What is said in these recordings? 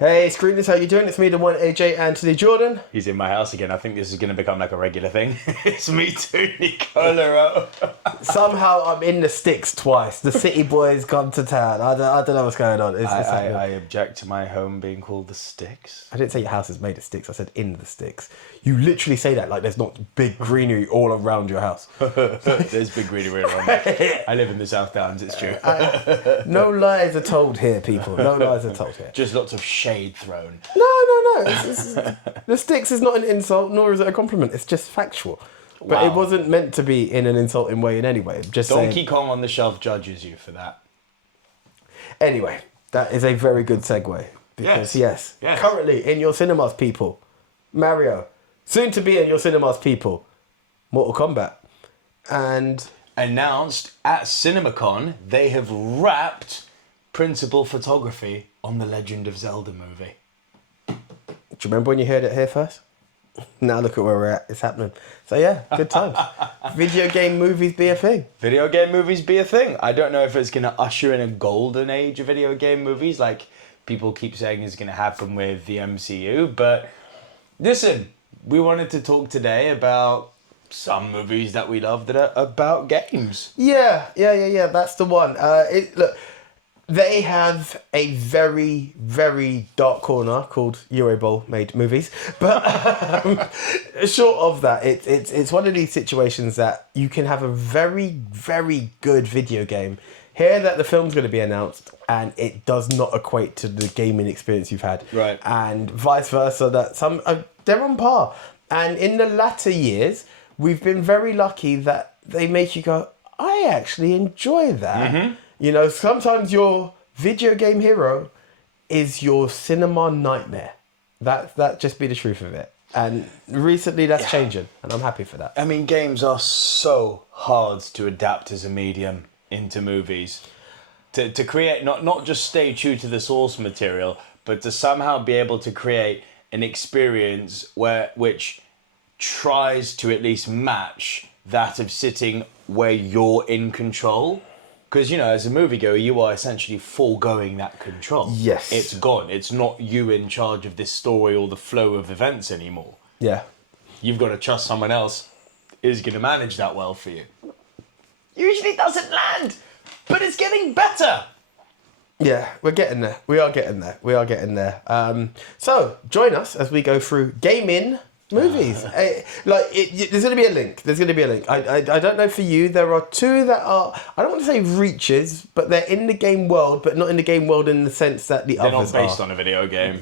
Hey, Screeners, how you doing? It's me, the one AJ Anthony Jordan. He's in my house again. I think this is going to become like a regular thing. It's me too, Nicola. Somehow I'm in the sticks twice. The city boys come to town. I don't know what's going on. I object to my home being called the Sticks. I didn't say your house is made of sticks. I said in the sticks. You literally say that like there's not big greenery all around your house. There's big greenery around me. I live in the South Downs, it's true. No lies are told here, people. No lies are told here. Just lots of shade thrown. No. The sticks is not an insult, nor is it a compliment. It's just factual. But It wasn't meant to be in an insulting way in any way. Just Donkey saying. Kong on the shelf judges you for that. Anyway, that is a very good segue. Because yes. Currently in your cinemas, people, Mario, soon to be in your cinemas, people, Mortal Kombat. And announced at CinemaCon, they have wrapped principal photography on the Legend of Zelda movie. Do you remember when you heard it here first? Now look at where we're at. It's happening. So yeah, good times. Video game movies be a thing. Video game movies be a thing. I don't know if it's going to usher in a golden age of video game movies like people keep saying is going to happen with the MCU. But listen, we wanted to talk today about some movies that we love that are about games. Yeah. That's the one. Look, they have a very, very dark corner called Euroball made movies. But short of that, it's one of these situations that you can have a very, very good video game, hear that the film's going to be announced, and it does not equate to the gaming experience you've had. Right. And vice versa, that they're on par. And in the latter years, we've been very lucky that they make you go, I actually enjoy that. Mm-hmm. You know, sometimes your video game hero is your cinema nightmare. That just be the truth of it. And recently that's changing, and I'm happy for that. I mean, games are so hard to adapt as a medium into movies. To create, not just stay true to the source material, but to somehow be able to create an experience which tries to at least match that of sitting where you're in control. Because, you know, as a moviegoer, you are essentially foregoing that control. Yes. It's gone. It's not you in charge of this story or the flow of events anymore. Yeah. You've got to trust someone else is going to manage that well for you. Usually doesn't land, but it's getting better. Yeah, we're getting there. We are getting there. So, join us as we go through gaming movies. There's going to be a link. I don't know for you. There are two that are, I don't want to say reaches, but they're in the game world, but not in the game world in the sense that the others are. They're not based on a video game.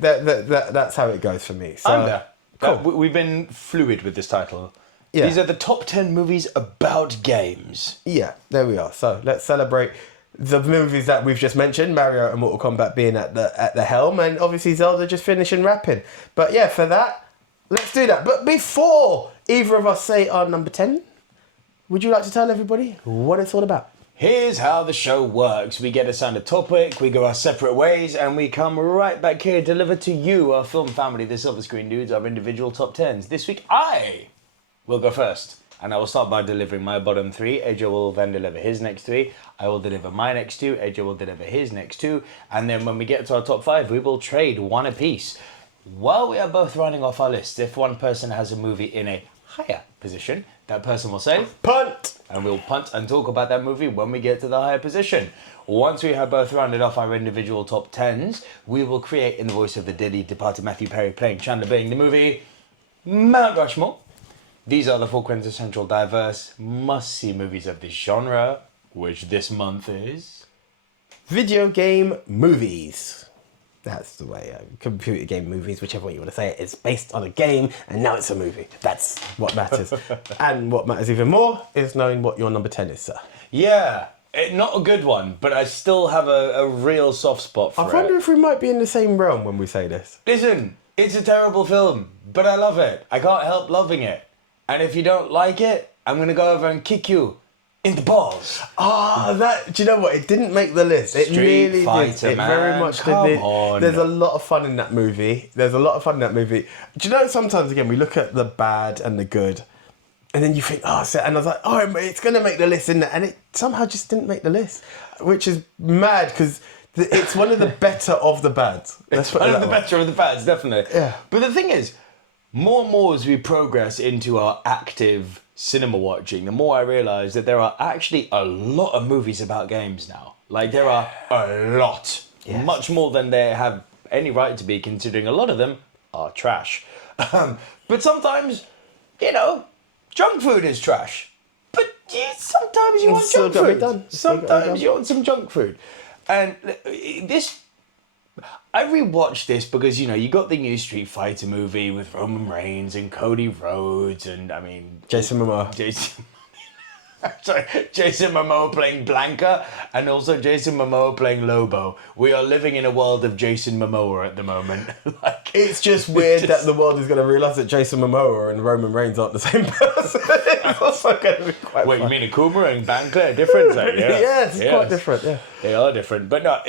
That's how it goes for me. So, I'm there. Cool. We've been fluid with this title. Yeah. These are the top 10 movies about games. Yeah, there we are. So let's celebrate the movies that we've just mentioned, Mario and Mortal Kombat being at the helm, and obviously Zelda just finishing rapping. But yeah, for that, let's do that. But before either of us say our number 10, would you like to tell everybody what it's all about? Here's how the show works. We get assigned a topic, we go our separate ways, and we come right back here to deliver to you, our film family, the Silver Screen Dudes, our individual top 10s. This week, I will go first. And I will start by delivering my bottom three. AJ will then deliver his next three. I will deliver my next two. AJ will deliver his next two. And then when we get to our top five, we will trade one apiece. While we are both running off our list, if one person has a movie in a higher position, that person will say, punt! And we'll punt and talk about that movie when we get to the higher position. Once we have both rounded off our individual top 10s, we will create, in the voice of the dearly departed Matthew Perry playing Chandler Bing, the movie Mount Rushmore. These are the four quintessential diverse must-see movies of this genre, which this month is video game movies. That's the way. Computer game movies, whichever way you want to say it, is based on a game, and now it's a movie. That's what matters. And what matters even more is knowing what your number 10 is, sir. Yeah, not a good one, but I still have a real soft spot for it. I wonder if we might be in the same realm when we say this. Listen, it's a terrible film, but I love it. I can't help loving it. And if you don't like it, I'm going to go over and kick you in the balls. Do you know what? It didn't make the list. It really Fighter, did. It man. very much Come did. on. There's a lot of fun in that movie. Do you know, sometimes, again, we look at the bad and the good, and then you think, and I was like, it's going to make the list, isn't it? And it somehow just didn't make the list, which is mad, because It's one of the better of the bads. It's one of the better of the bads, definitely. Yeah. But the thing is, more and more as we progress into our active cinema watching, the more I realise that there are actually a lot of movies about games now. Like, there are a lot. Yes. Much more than they have any right to be, considering a lot of them are trash. But sometimes, junk food is trash. But sometimes you want still junk gotta be food. done. Still gotta be done. Sometimes you want some junk food. And I rewatched this because, you got the new Street Fighter movie with Roman Reigns and Cody Rhodes and, Jason Momoa. Jason Momoa playing Blanca and also Jason Momoa playing Lobo. We are living in a world of Jason Momoa at the moment. It's just weird that the world is going to realise that Jason Momoa and Roman Reigns aren't the same person. It's also going to be quite Wait, fun. you mean Akuma and Blanca are different? Yeah. Yes, it's quite different, yeah. They are different. But no,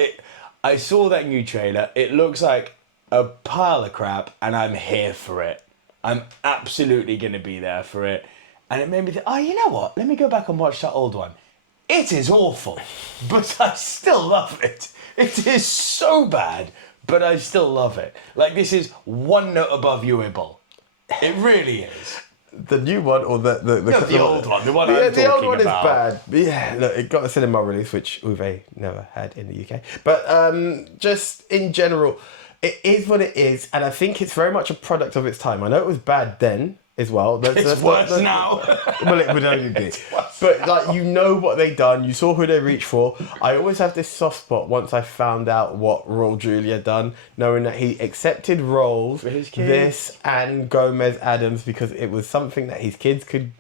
I saw that new trailer. It looks like a pile of crap and I'm here for it. I'm absolutely going to be there for it. And it made me think, oh, you know what? Let me go back and watch that old one. It is awful, but I still love it. It is so bad, but I still love it. Like, this is one note above Uable. It really is. The new one or the old one, the one yeah, I'm the old talking one about. is bad. But yeah, look, it got a cinema release, which Uwe never had in the UK. But just in general, it is what it is, and I think it's very much a product of its time. I know it was bad then as well. It's worse now. Well, it would only be. But like, you know what they done. You saw who they reached for. I always have this soft spot once I found out what Raul Julia done, knowing that he accepted roles, his kids. this and Gomez Adams, because it was something that his kids could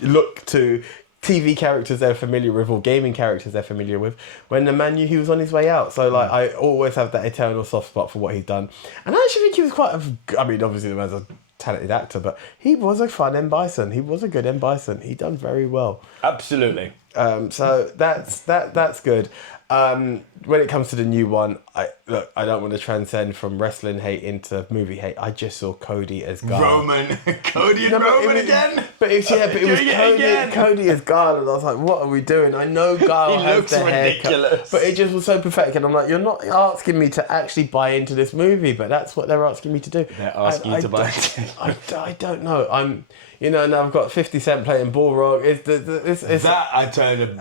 look to. TV characters they're familiar with or gaming characters they're familiar with, when the man knew he was on his way out. So like, I always have that eternal soft spot for what he's done. And I actually think he was obviously the man's a talented actor, but he was a fun M. Bison. He was a good M. Bison. He done very well. Absolutely. So that's good. When it comes to the new one, I don't want to transcend from wrestling hate into movie hate. I just saw Cody as Guile. Roman. Cody and Roman again? But it was Cody as Guile, and I was like, what are we doing? I know Guile He has looks the haircut, ridiculous. but it just was so pathetic, and I'm like, you're not asking me to actually buy into this movie, but that's what they're asking me to do. They're asking you to buy into it. I don't know. Now I've got 50 Cent playing Bullrock.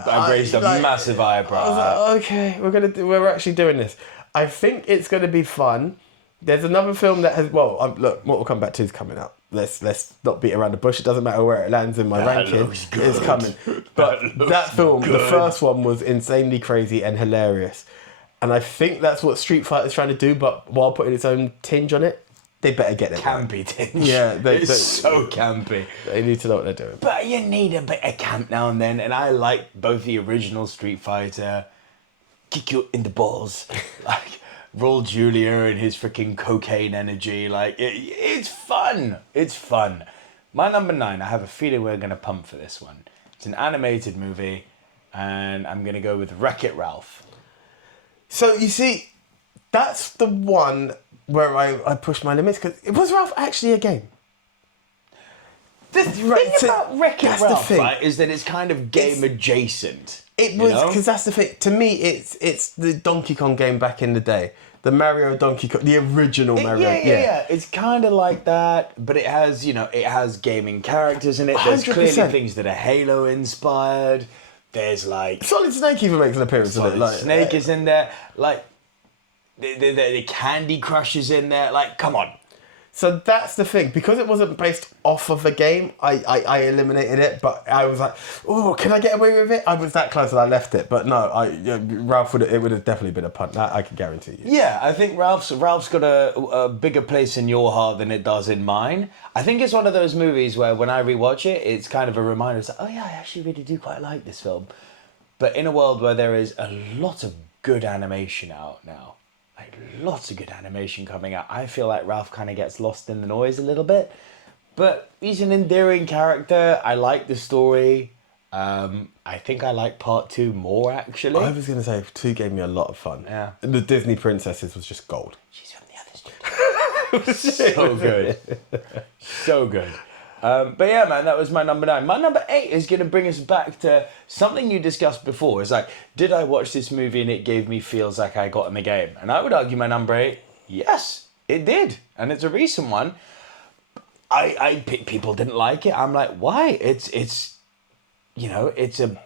I raised a massive eyebrow. I was like, okay, we're actually doing this. I think it's going to be fun. There's another film that has, look, Mortal Kombat 2 is coming out. Let's not beat around the bush. It doesn't matter where it lands in my ranking. It's coming. But that film, the first one was insanely crazy and hilarious. And I think that's what Street Fighter's trying to do, but while putting its own tinge on it. They better get it campy right. tinge. Yeah, it's so campy. They need to know what they're doing. But you need a bit of camp now and then, and I like both the original Street Fighter, kick you in the balls, like Raul Julia and his freaking cocaine energy. Like it's fun. It's fun. My number 9. I have a feeling we're gonna pump for this one. It's an animated movie, and I'm gonna go with Wreck-It Ralph. So you see, that's the one where I push my limits, because was Ralph actually a game? The thing about Wreck-It Ralph, right, is that it's kind of game adjacent. It was, because that's the thing. To me, it's the Donkey Kong game back in the day. The Mario Donkey Kong, the original Mario. Yeah. It's kind of like that, but it has, it has gaming characters in it. There's 100%. clearly things that are Halo inspired. There's like Solid Snake even makes an appearance in it. Solid Snake is in there. Like the Candy Crush is in there. Like, come on. So that's the thing. Because it wasn't based off of a game, I eliminated it. But I was like, oh, can I get away with it? I was that close and I left it. But no, Ralph would have definitely been a punt. That I can guarantee you. Yeah, I think Ralph's got a bigger place in your heart than it does in mine. I think it's one of those movies where when I rewatch it, it's kind of a reminder. It's like, oh yeah, I actually really do quite like this film. But in a world where there is a lot of good animation out now, like lots of good animation coming out, I feel like Ralph kind of gets lost in the noise a little bit. But he's an endearing character. I like the story. I think I like part 2 more, actually. I was going to say, 2 gave me a lot of fun. Yeah. The Disney Princesses was just gold. She's from the other studio. So good. So good. But yeah, man, that was my number 9. My number 8 is going to bring us back to something you discussed before. It's like, did I watch this movie and it gave me feels like I got in the game? And I would argue my number 8, yes, it did. And it's a recent one. People didn't like it. I'm like, why? It's a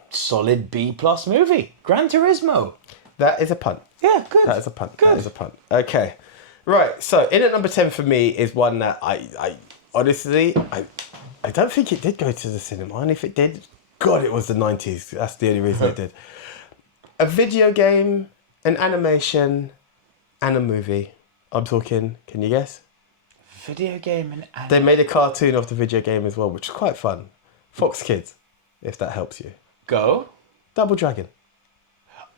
solid B+ movie. Gran Turismo. That is a punt. Yeah, good. That is a punt. Good. That is a punt. Okay. Right, so in at number 10 for me is one that I honestly, I don't think it did go to the cinema. And if it did, God, it was the 90s. That's the only reason it did. A video game, an animation, and a movie. I'm talking, can you guess? Video game and anime. They made a cartoon of the video game as well, which is quite fun. Fox Kids, if that helps you. Go. Double Dragon.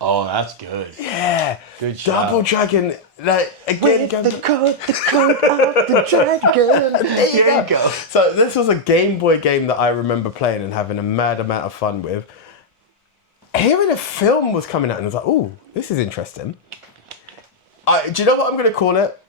Oh, that's good. Yeah. Good shout. Double Dragon, like, again... The code of the dragon. There you go. So this was a Game Boy game that I remember playing and having a mad amount of fun with. Hearing a film was coming out and I was like, oh, this is interesting. Do you know what I'm going to call it?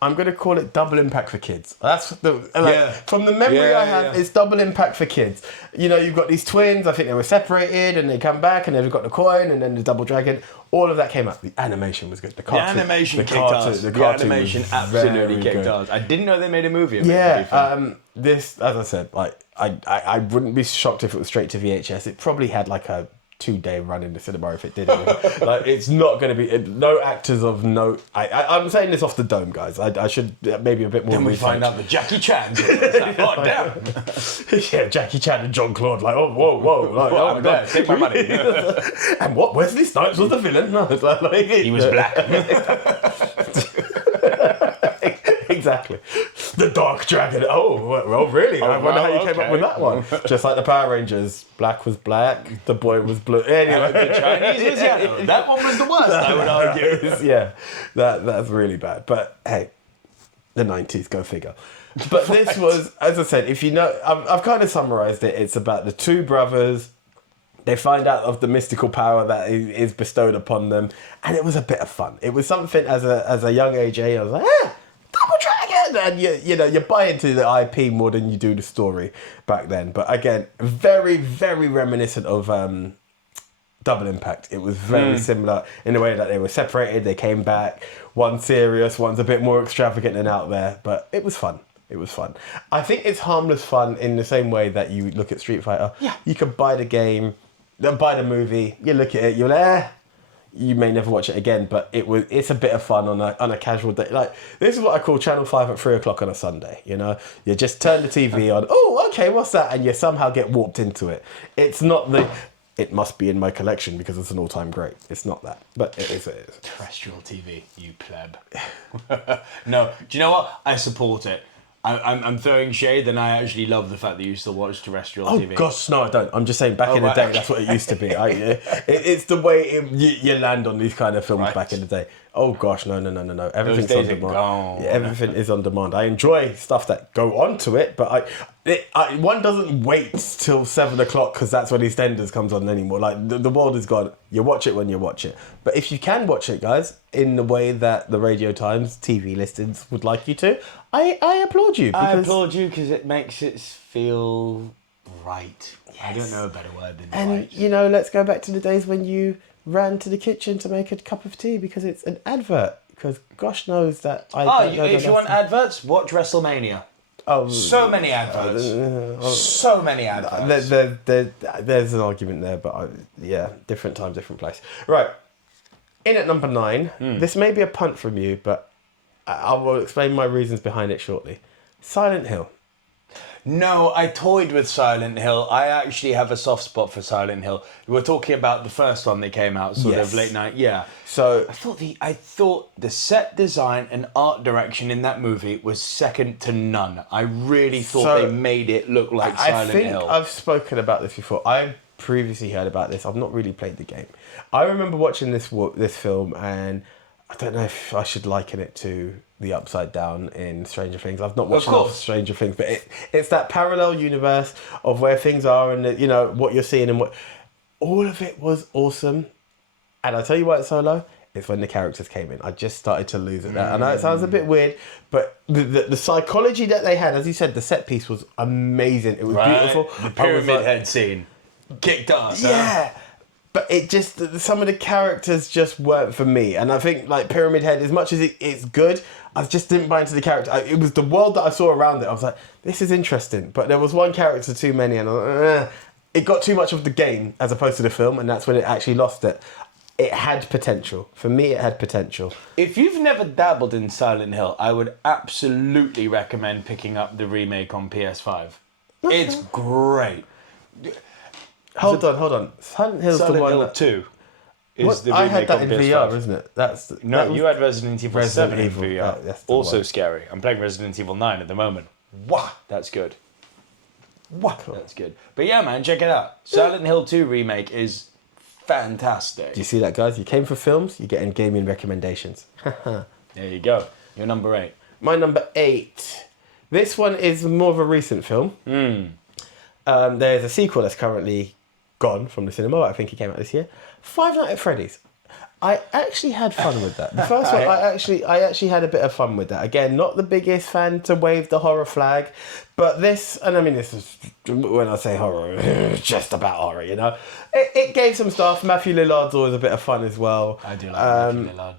I'm going to call it Double Impact for Kids. That's from the memory I have, it's Double Impact for Kids. You know, you've got these twins, I think they were separated and they come back and they've got the coin and then the Double Dragon. All of that came up. The animation was good. The animation kicked ass. The animation absolutely kicked ass. I didn't know they made a movie of it. Yeah, this, as I said, like I wouldn't be shocked if it was straight to VHS. It probably had like a 2-day run in the cinema if it did. Like, it's not going to be no actors of note. I'm saying this off the dome, guys. I should maybe a bit more. Then we find out that Jackie Chan's in it. Like, oh damn! Yeah, Jackie Chan and John Claude. Like, oh whoa, like, oh I'm there. Take my money. And what? Wesley Snipes was the villain. No, it's like, he was black. Exactly. The Dark Dragon. Oh, well, really? I wonder how you came up with that one. Just like the Power Rangers. Black was black, the boy was blue. Anyway. The Chinese was yellow. That one was the worst, I would argue. Yeah, that's really bad. But hey, the 90s, go figure. But this was, as I said, if you know, I've kind of summarised it. It's about the two brothers. They find out of the mystical power that is bestowed upon them. And it was a bit of fun. It was something as a young age, I was like, Double Dragon! And you buy into the IP more than you do the story back then. But again, very, very reminiscent of Double Impact. It was very similar in the way that they were separated, they came back. One's serious, one's a bit more extravagant and out there. But it was fun. It was fun. I think it's harmless fun in the same way that you look at Street Fighter. Yeah. You could buy the game, then buy the movie, you look at it, you're there. You may never watch it again, but it's a bit of fun on a casual day. Like, this is what I call Channel 5 at 3 o'clock on a Sunday, you know? You just turn the TV on, oh, okay, what's that? And you somehow get warped into it. It's not it must be in my collection because it's an all-time great. It's not that, but it is. Terrestrial TV, you pleb. No, do you know what? I support it. I'm throwing shade, and I actually love the fact that you still watch terrestrial TV. Oh gosh, no, I don't. I'm just saying, back in the day, that's what it used to be. It's the way you land on these kind of films back in the day. Oh gosh, no. Everything's on demand. Yeah, everything is on demand. I enjoy stuff that go onto it, but one doesn't wait till 7 o'clock because that's when EastEnders comes on anymore. Like the world is gone. You watch it when you watch it. But if you can watch it, guys, in the way that the Radio Times TV listings would like you to, I applaud you. I applaud you because it makes it feel right. Yes. I don't know a better word than right. And, let's go back to the days when you ran to the kitchen to make a cup of tea because it's an advert. Because gosh knows that if you want adverts, watch WrestleMania. Oh, so many adverts. So many adverts. There's an argument there, but different time, different place. Right. In at number 9, this may be a punt from you, but I will explain my reasons behind it shortly. Silent Hill. No, I toyed with Silent Hill. I actually have a soft spot for Silent Hill. We're talking about the first one that came out, sort of late night. Yeah. So I thought the set design and art direction in that movie was second to none. I really thought they made it look like Silent Hill. I think I've spoken about this before. I've previously heard about this. I've not really played the game. I remember watching this film, and I don't know if I should liken it to the Upside Down in Stranger Things. I've not watched enough Stranger Things, but it's that parallel universe of where things are and what you're seeing and what all of it was awesome. And I'll tell you why it's so low. It's when the characters came in. I just started to lose at that. I know it sounds a bit weird, but the psychology that they had, as you said, the set piece was amazing. It was beautiful. The pyramid head scene kicked ass. Yeah. But it just, some of the characters just weren't for me. And I think, like, Pyramid Head, as much as it's good, I just didn't buy into the character. It was the world that I saw around it. I was like, this is interesting. But there was one character too many, and I was like, it got too much of the game as opposed to the film, and that's when it actually lost it. It had potential. For me, it had potential. If you've never dabbled in Silent Hill, I would absolutely recommend picking up the remake on PS5. It's great. Hold on. Silent Hill's Silent the one Hill that... 2 is the remake I had that on in PS5. VR, isn't it? You had Resident Evil 7 in VR. That's the Also one. scary. I'm playing Resident Evil 9 at the moment. Wow, that's good. Wow, that's good. But yeah, man, check it out. Silent Hill 2 remake is fantastic. Do you see that, guys? You came for films, you're getting gaming recommendations. There you go. You're number 8. My number 8. This one is more of a recent film. There's a sequel that's currently gone from the cinema. I think it came out this year. Five Nights at Freddy's. I actually had fun with that. The first one, I actually had a bit of fun with that. Again, not the biggest fan to wave the horror flag, but this, and I mean, this is, when I say horror, just about horror, you know. It gave some stuff. Matthew Lillard's always a bit of fun as well. I do like Matthew Lillard.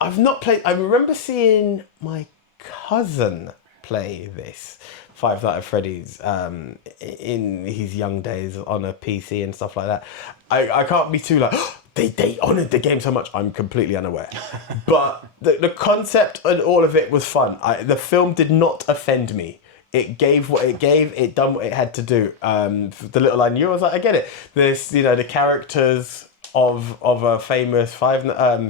I've not played, I remember seeing my cousin play this. Five Nights at Freddy's in his young days on a PC and stuff like that. I can't be too like, they honoured the game so much. I'm completely unaware. But the concept and all of it was fun. The film did not offend me. It gave what it gave. It done what it had to do. The little I knew, I was like, I get it. This, the characters of a famous Freddy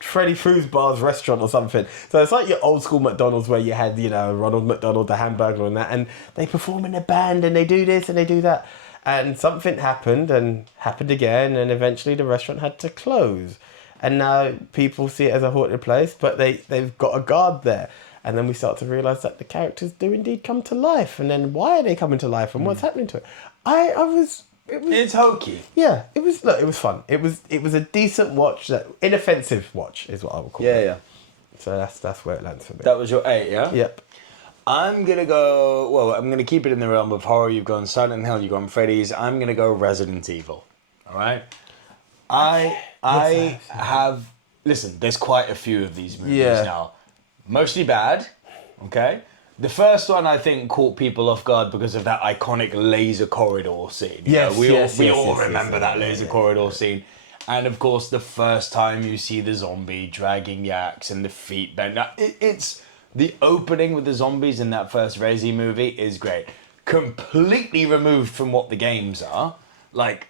Fazbear's restaurant or something. So it's like your old school McDonald's where you had, Ronald McDonald, the hamburger and that, and they perform in a band and they do this and they do that. And something happened and happened again, and eventually the restaurant had to close. And now people see it as a haunted place, but they've got a guard there. And then we start to realise that the characters do indeed come to life. And then why are they coming to life and what's happening to it? It's hokey. Yeah, it was fun. It was a decent watch, inoffensive watch is what I would call it. Yeah. So that's where it lands for me. That was your 8, yeah? Yep. I'm going to keep it in the realm of horror. You've gone Silent Hill, you've gone Freddy's. I'm going to go Resident Evil. All right? I have... Listen, there's quite a few of these movies now. Mostly bad, okay? The first one, I think, caught people off guard because of that iconic laser corridor scene. We all remember that laser corridor scene. And, of course, the first time you see the zombie dragging the axe and the feet bend. Now, it's... The opening with the zombies in that first Resi movie is great. Completely removed from what the games are. Like,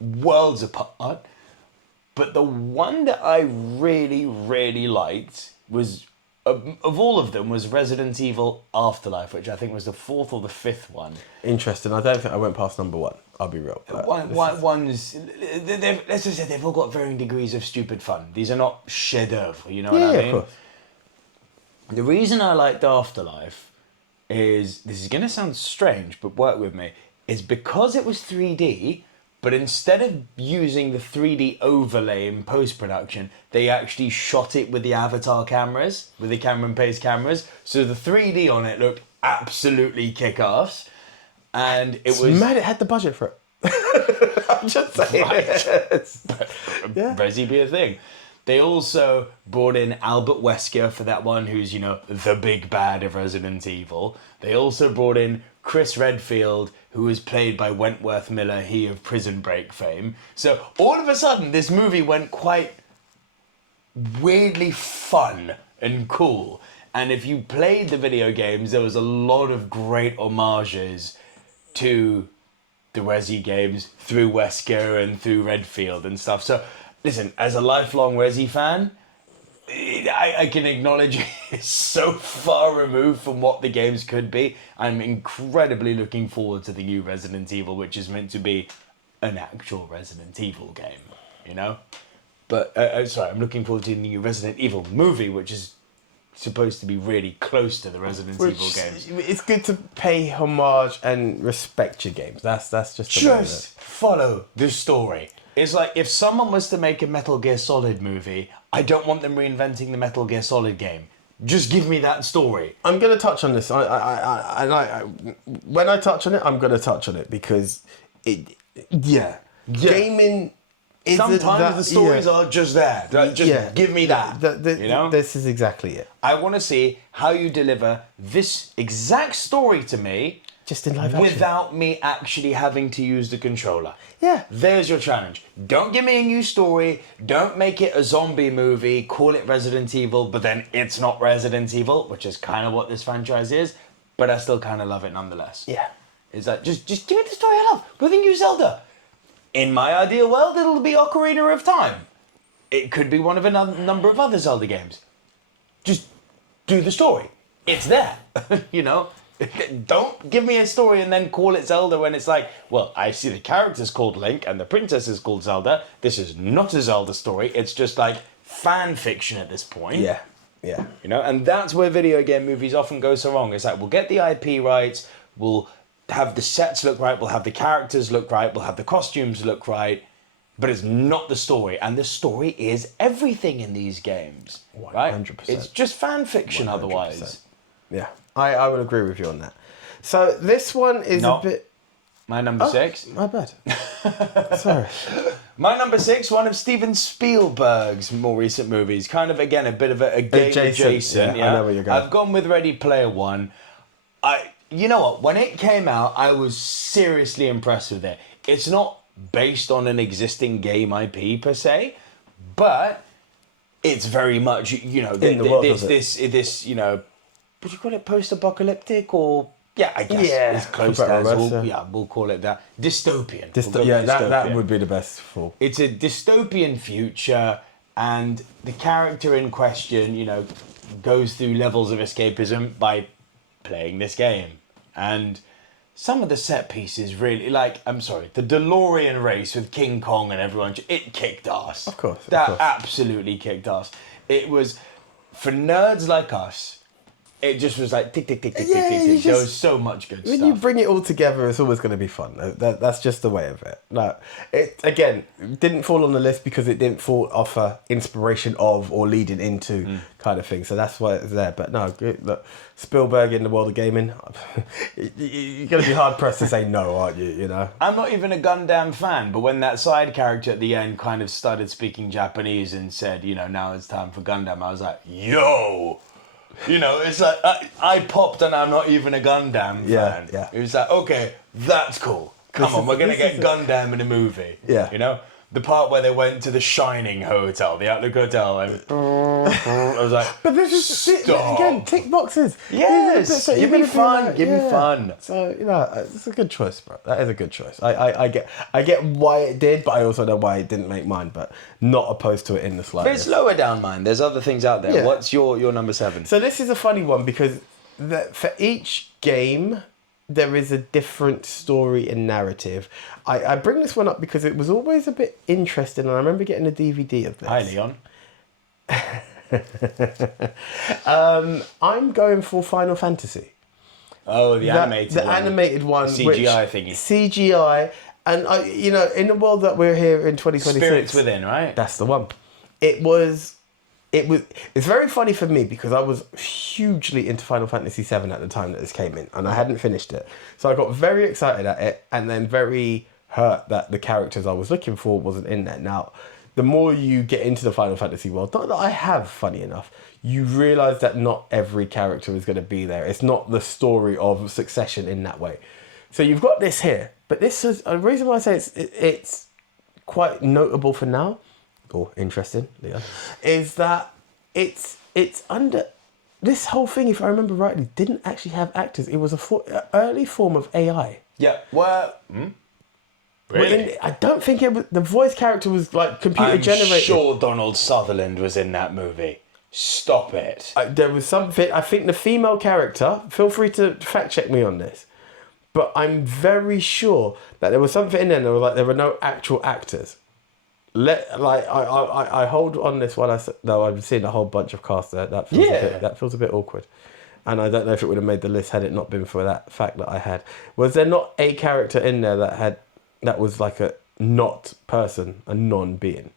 worlds apart. But the one that I really, really liked was... Of all of them was Resident Evil Afterlife, which I think was the 4th or the 5th one. Interesting. I don't think I went past number 1. I'll be real. Let's just say they've all got varying degrees of stupid fun. These are not chef-d'oeuvre, you know what I mean? Yeah, of course. The reason I liked Afterlife is, this is going to sound strange, but work with me, is because it was 3D, but instead of using the 3D overlay in post-production, they actually shot it with the Avatar cameras, with the Cameron Pace cameras. So the 3D on it looked absolutely kick-ass. And it was... mad it had the budget for it. I'm just saying. Right. Yeah. Resi be a thing. They also brought in Albert Wesker for that one, who's, the big bad of Resident Evil. They also brought in Chris Redfield, who was played by Wentworth Miller, he of Prison Break fame. So all of a sudden, this movie went quite weirdly fun and cool. And if you played the video games, there was a lot of great homages to the Resi games through Wesker and through Redfield and stuff. So... Listen, as a lifelong Resi fan, I can acknowledge it's so far removed from what the games could be. I'm incredibly looking forward to the new Resident Evil, which is meant to be an actual Resident Evil game, But, I'm looking forward to the new Resident Evil movie, which is supposed to be really close to the Resident Evil games. It's good to pay homage and respect your games. That's just the Just follow the story. It's like if someone was to make a Metal Gear Solid movie, I don't want them reinventing the Metal Gear Solid game. Just give me that story. I'm going to touch on this. When I touch on it, I'm going to touch on it because gaming. Sometimes the stories are just there. Just give me that. You know? This is exactly it. I want to see how you deliver this exact story to me Just in live action. without me actually having to use the controller. Yeah. There's your challenge. Don't give me a new story. Don't make it a zombie movie. Call it Resident Evil, but then it's not Resident Evil, which is kind of what this franchise is. But I still kind of love it nonetheless. Yeah. It's like, just give me the story I love. With a new Zelda. In my ideal world, it'll be Ocarina of Time. It could be one of a number of other Zelda games. Just do the story. It's there. You know? Don't give me a story and then call it Zelda when it's like, well, I see the character's called Link and the princess is called Zelda. This is not a Zelda story. It's just like fan fiction at this point. Yeah. Yeah. You know, and that's where video game movies often go so wrong. It's like, we'll get the IP rights, we'll have the sets look right, we'll have the characters look right, we'll have the costumes look right, but it's not the story. And the story is everything in these games. 100%. Right? It's just fan fiction 100%. otherwise. Yeah. I would agree with you on that. So this one is No. a bit... My number 6. My bad. Sorry. My number 6, one of Steven Spielberg's more recent movies. Kind of, again, a bit of a game adjacent. Yeah, I know where you're going. I've gone with Ready Player One. You know what? When it came out, I was seriously impressed with it. It's not based on an existing game IP per se, but it's very much, you know, In the world of it. this, you know, would you call it post-apocalyptic or? Yeah, I guess Yeah, it's close for to better or as. worse, We'll call it that. Dystopian. We'll go with That dystopian. would be the best for... It's a dystopian future, and the character in question, you know, goes through levels of escapism by playing this game. And some of the set pieces really, like, I'm sorry, the DeLorean race with King Kong and everyone, it kicked ass. Of course. That absolutely kicked ass. It was, for nerds like us, it just was like tick, tick, tick, tick, Yeah, tick, you tick, tick. There just- was so much good When stuff. you bring it all together, it's always going to be fun. That's just the way of it. No, it again didn't fall on the list because it didn't offer inspiration of or leading into kind of thing. So that's why it's there. But no, look, Spielberg in the world of gaming, you're going to be hard pressed to say no, aren't you? You know. I'm not even a Gundam fan, but when that side character at the end kind of started speaking Japanese and said, you know, now it's time for Gundam, I was like, yo! You know, it's like, I popped and I'm not even a Gundam fan. Yeah. It was like, okay, that's cool. Come on, we're going to get Gundam in a movie. Yeah. You know? The part where they went to the Shining Hotel, the Outlook Hotel, and I was like, But this is stop. again tick boxes. Yes, So you're give me gonna be fun, like, give me yeah. fun. So you know, it's a good choice, bro. That is a good choice. I get why it did, but I also know why it didn't make mine. But not opposed to it in the But slightest. it's lower down mine. There's other things out there. Yeah. What's your number 7? So this is a funny one because for each game there is a different story and narrative. I bring this one up because it was always a bit interesting, and I remember getting a DVD of this. Hi, Leon. I'm going for Final Fantasy. Oh, the animated the one. animated one, CGI thingy. CGI, and you know, in the world that we're here in 2026, Spirits Within, right? that's the one. It's very funny for me because I was hugely into Final Fantasy VII at the time that this came in, and I hadn't finished it. So I got very excited at it, and then very hurt that the characters I was looking for wasn't in there. Now, the more you get into the Final Fantasy world, not that I have, funny enough, you realise that not every character is going to be there. It's not the story of Succession in that way. So you've got this here, but this is a reason why I say it's quite notable for now, or interesting, Leah, is that it's under this whole thing. If I remember rightly, didn't actually have actors. It was an early form of AI. Yeah. Well, really? I don't think it was, the voice character was like computer I'm generated. sure Donald Sutherland was in that movie. Stop it. There was something. I think the female character. Feel free to fact check me on this, but I'm very sure that there was something in there. That was like there were no actual actors. I hold on this one. Though I've seen a whole bunch of cast there. That feels a bit awkward, and I don't know if it would have made the list had it not been for that fact that I had. Was there not a character in there that was like not person, a non-being.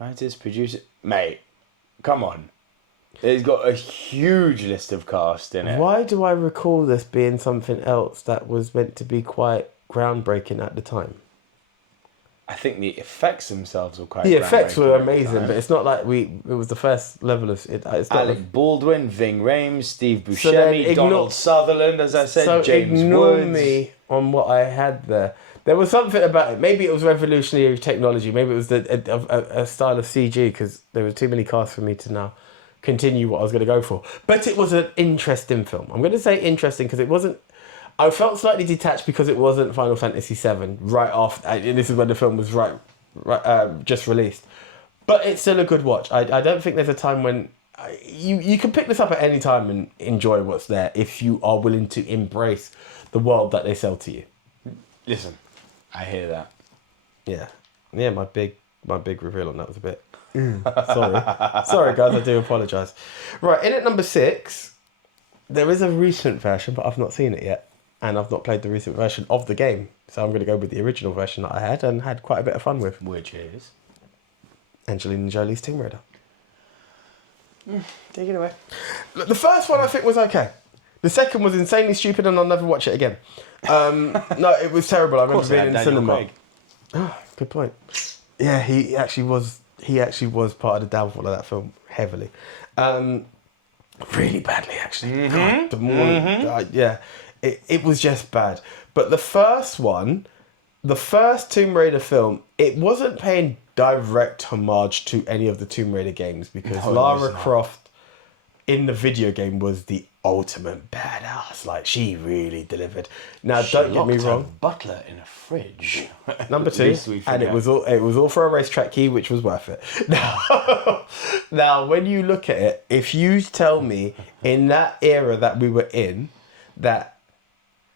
Writers, producers, mate, come on. It's got a huge list of cast in it. Why do I recall this being something else that was meant to be quite groundbreaking at the time? I think the effects themselves were quite. The effects were groundbreaking at the amazing, time. but it's not like it was the first level of it. It's not Alec Baldwin, Ving Rhames, Steve So then Buscemi, ignore- Donald Sutherland, as I said, so James ignore Woods. me on what I had there. There was something about it. Maybe it was revolutionary technology. Maybe it was a style of CG because there were too many casts for me to now continue what I was going to go for. But it was an interesting film. I'm going to say interesting because it wasn't. I felt slightly detached because it wasn't Final Fantasy VII right after. And this is when the film was just released. But it's still a good watch. I don't think there's a time when you can pick this up at any time and enjoy what's there if you are willing to embrace the world that they sell to you. Listen, I hear that. Yeah. My big reveal on that was a bit. Sorry, guys. I do apologise. Right, in at number 6, there is a recent version, but I've not seen it yet, and I've not played the recent version of the game. So I'm going to go with the original version that I had and had quite a bit of fun with. Which is? Angelina Jolie's Tomb Raider. Take it away. Look, the first one I think was okay. The second was insanely stupid, and I'll never watch it again. No, it was terrible. I remember being in cinema. Oh, good point. Yeah, he actually was part of the downfall of that film heavily, really badly actually. God, the more, yeah, it was just bad. But the first Tomb Raider film, it wasn't paying direct homage to any of the Tomb Raider games because Lara Croft in the video game was the ultimate badass. Like, she really delivered. Now, don't get me wrong. Butler in a fridge. Number 2, and it was all for a racetrack key, which was worth it. Now, when you look at it, if you tell me in that era that we were in, that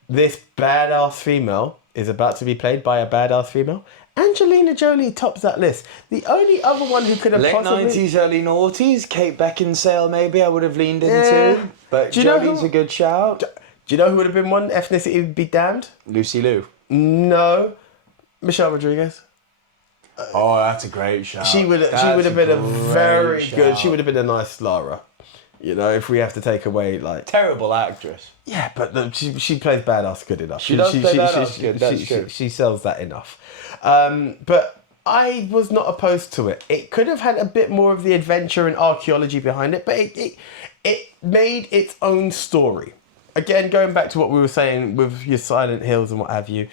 this badass female is about to be played by a badass female, Angelina Jolie tops that list. The only other one who could have Late possibly... 90s, early noughties, Kate Beckinsale maybe I would have leaned into. Yeah. But Do you know Jolie's who- a good shout. Do you know who would have been one ethnicity would be damned? Lucy Liu. No. Michelle Rodriguez. Oh, that's a great shout. She would have been a very good... She would have been a nice Lara. You know, if we have to take away, like... Terrible actress. Yeah, but she plays badass good enough. She does play badass good, that's true. She sells that enough. But I was not opposed to it. It could have had a bit more of the adventure and archaeology behind it, but it made its own story. Again, going back to what we were saying with your Silent Hills and what have you,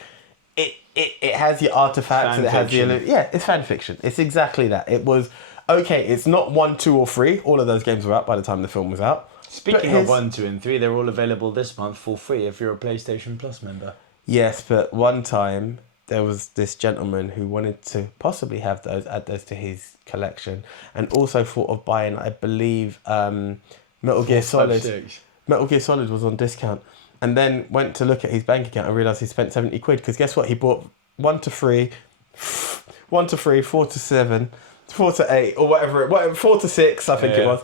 it has your artifacts and it has the... Yeah, it's fan fiction. It's exactly that. It was... Okay, it's not 1, 2, or 3. All of those games were out by the time the film was out. Speaking of 1, 2, and 3, they're all available this month for free if you're a PlayStation Plus member. Yes, but one time there was this gentleman who wanted to possibly add those to his collection, and also thought of buying, I believe, Metal Gear Solid. 5, 6. Metal Gear Solid was on discount, and then went to look at his bank account and realised he spent 70 quid. Because guess what? He bought 1 to 3, 4 to 7, 4 to 8, or whatever 4 to 6, I think it was.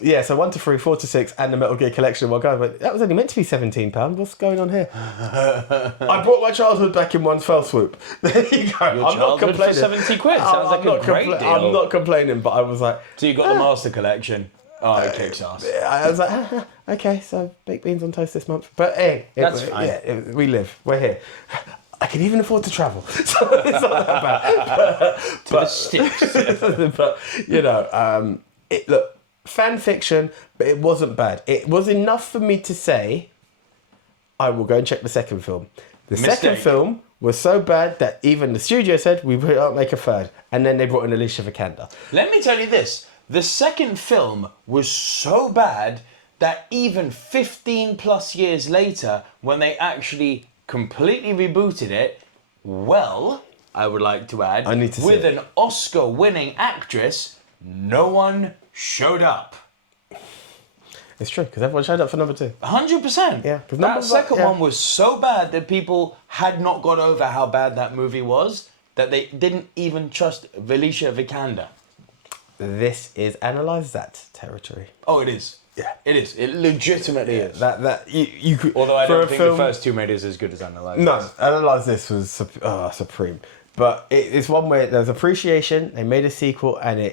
Yeah, so 1 to 3, 4 to 6, and the Metal Gear collection. Well, guys, but that was only meant to be £17. What's going on here? I brought my childhood back in one fell swoop. There you go. Your I'm not childhood for complaining. 70 quid. Sounds like a great deal. I'm not complaining, but I was like... So you got the Master Collection. Oh, it kicks ass. I was like, okay, so baked beans on toast this month. But hey, That's fine. we live. We're here. I can even afford to travel. So it's not that bad. To the sticks. But, you know, look, fan fiction, but it wasn't bad. It was enough for me to say, I will go and check the second film. The second film was so bad that even the studio said, we won't make a third. And then they brought in Alicia Vikander. Let me tell you this. The second film was so bad that even 15 plus years later, when they actually completely rebooted it, well, I would like to add, I need to with see it. an Oscar-winning actress, no one showed up. It's true, because everyone showed up for number 2. 100%. Yeah, 'cause that second one was so bad that people had not got over how bad that movie was that they didn't even trust Alicia Vikander. This is Analyze That territory. Oh, it is. Yeah. It is. It legitimately is. That you could. Although I for don't a think film, the first Tomb Raider is as good as Analyze No, This. Analyze This was supreme. But it's one where there's appreciation. They made a sequel, and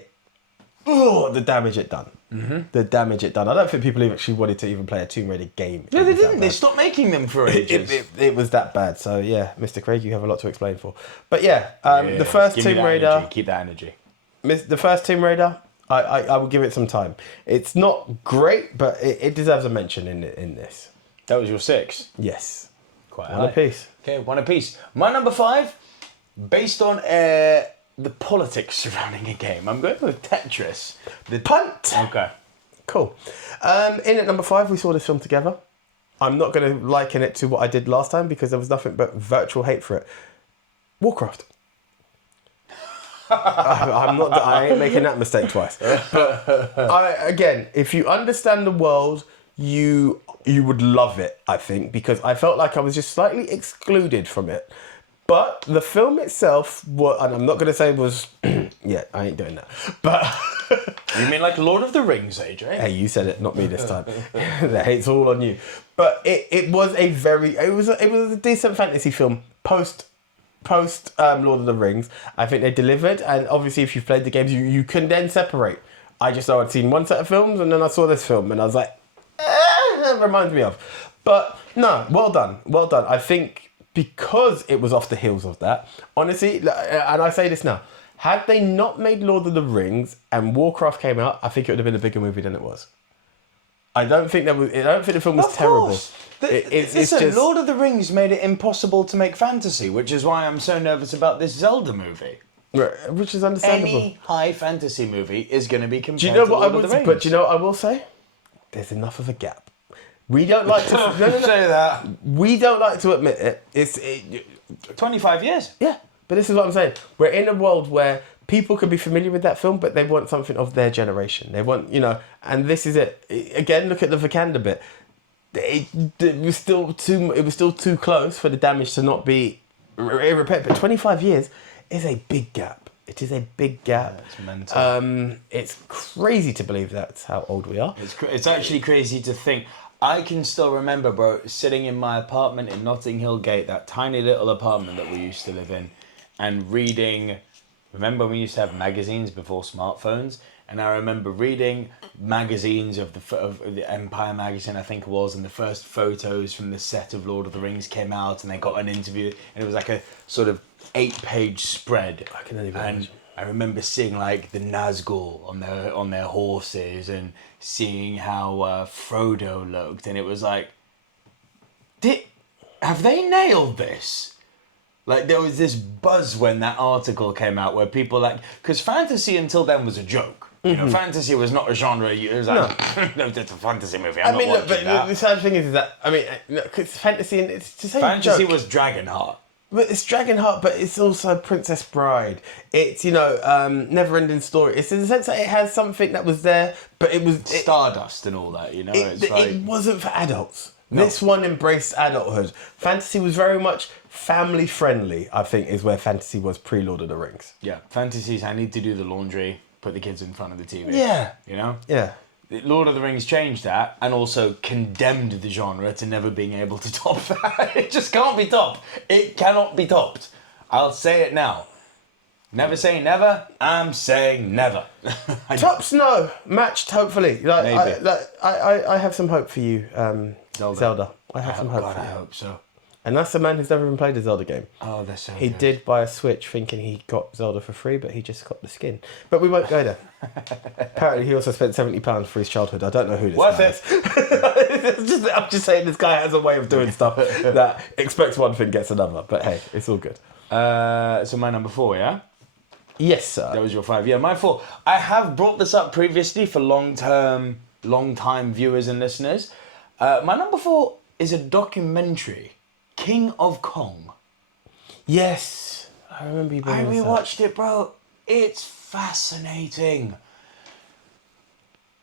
the damage it done. Mm-hmm. The damage it done. I don't think people even actually wanted to even play a Tomb Raider game. No, they didn't. They stopped making them for ages. It was that bad. So yeah, Mr. Craig, you have a lot to explain for. But yeah, the first Tomb Raider. Energy. Keep that energy. The first Tomb Raider, I will give it some time. It's not great, but it deserves a mention in this. That was your 6. Yes. Quite One high. apiece. Okay, one apiece. My number 5, based on the politics surrounding a game, I'm going with Tetris. The punt. Okay. Cool. In at number 5, we saw this film together. I'm not going to liken it to what I did last time because there was nothing but virtual hate for it. Warcraft. I ain't making that mistake twice. But again, if you understand the world, you would love it, I think, because I felt like I was just slightly excluded from it. But the film itself, and I'm not going to say was, yeah, I ain't doing that. But you mean like Lord of the Rings, AJ? Hey, you said it, not me this time. The hate's all on you. But it was a decent fantasy film post Lord of the Rings. I think they delivered, and obviously if you've played the games, you can then separate. I just know I'd seen one set of films, and then I saw this film, and I was like, that reminds me of. But no, well done. I think because it was off the heels of that, honestly, and I say this now, had they not made Lord of the Rings and Warcraft came out, I think it would have been a bigger movie than it was. I don't think the film was Of terrible. course. It's Listen, just Lord of the Rings made it impossible to make fantasy, which is why I'm so nervous about this Zelda movie. which is understandable. Any high fantasy movie is going to be compared Do you know to what Lord I of the will? Rings. But do you know what I will say? There's enough of a gap. We don't like to no. Say that. We don't like to admit it. 25 years. Yeah, but this is what I'm saying. We're in a world where people can be familiar with that film, but they want something of their generation. They want, and this is it. Again, look at the Wakanda bit. It was still too close for the damage to not be irreparable. But 25 years is a big gap. It is a big gap. Yeah, it's mental. It's crazy to believe that's how old we are. It's actually crazy to think. I can still remember, bro, sitting in my apartment in Notting Hill Gate, that tiny little apartment that we used to live in, and reading. Remember we used to have magazines before smartphones, and I remember reading magazines of the Empire magazine, I think it was, and the first photos from the set of Lord of the Rings came out, and they got an interview, and it was like a sort of 8-page spread. I can only and imagine. I remember seeing like the Nazgul on their horses and seeing how Frodo looked, and it was like, have they nailed this? Like there was this buzz when that article came out where people because fantasy until then was a joke. Mm-hmm. Fantasy was not a genre. It was like, no, it's a fantasy movie. I'm not look, watching but that. the sad thing is that because fantasy and it's to say Fantasy joke. was Dragonheart. But it's Dragonheart, but it's also Princess Bride. It's, Never-Ending Story. It's in the sense that it has something that was there, but it was... Stardust and all that, It wasn't for adults. No. This one embraced adulthood. Fantasy was very much family-friendly, I think, is where fantasy was pre-Lord of the Rings. Yeah, fantasies, I need to do the laundry, put the kids in front of the TV. Yeah. Yeah. Lord of the Rings changed that and also condemned the genre to never being able to top that. It just can't be topped. It cannot be topped. I'll say it now. Never say never. I'm saying never. Tops, no. Matched, hopefully. Maybe. I have some hope for you, Zelda. I have some hope God, for I you. hope so. And that's a man who's never even played a Zelda game. Oh, they're so He good. did buy a Switch thinking he got Zelda for free, but he just got the skin. But we won't go there. Apparently he also spent £70 for his childhood. I don't know who this Worth guy it. is. I'm just saying this guy has a way of doing stuff that expects one thing, gets another. But hey, it's all good. So my number 4, yeah? Yes, sir. That was your 5. Yeah, my 4. I have brought this up previously for long-time viewers and listeners. My number 4 is a documentary, King of Kong. Yes. I remember you I bringing this up. rewatched it, bro. It's fascinating.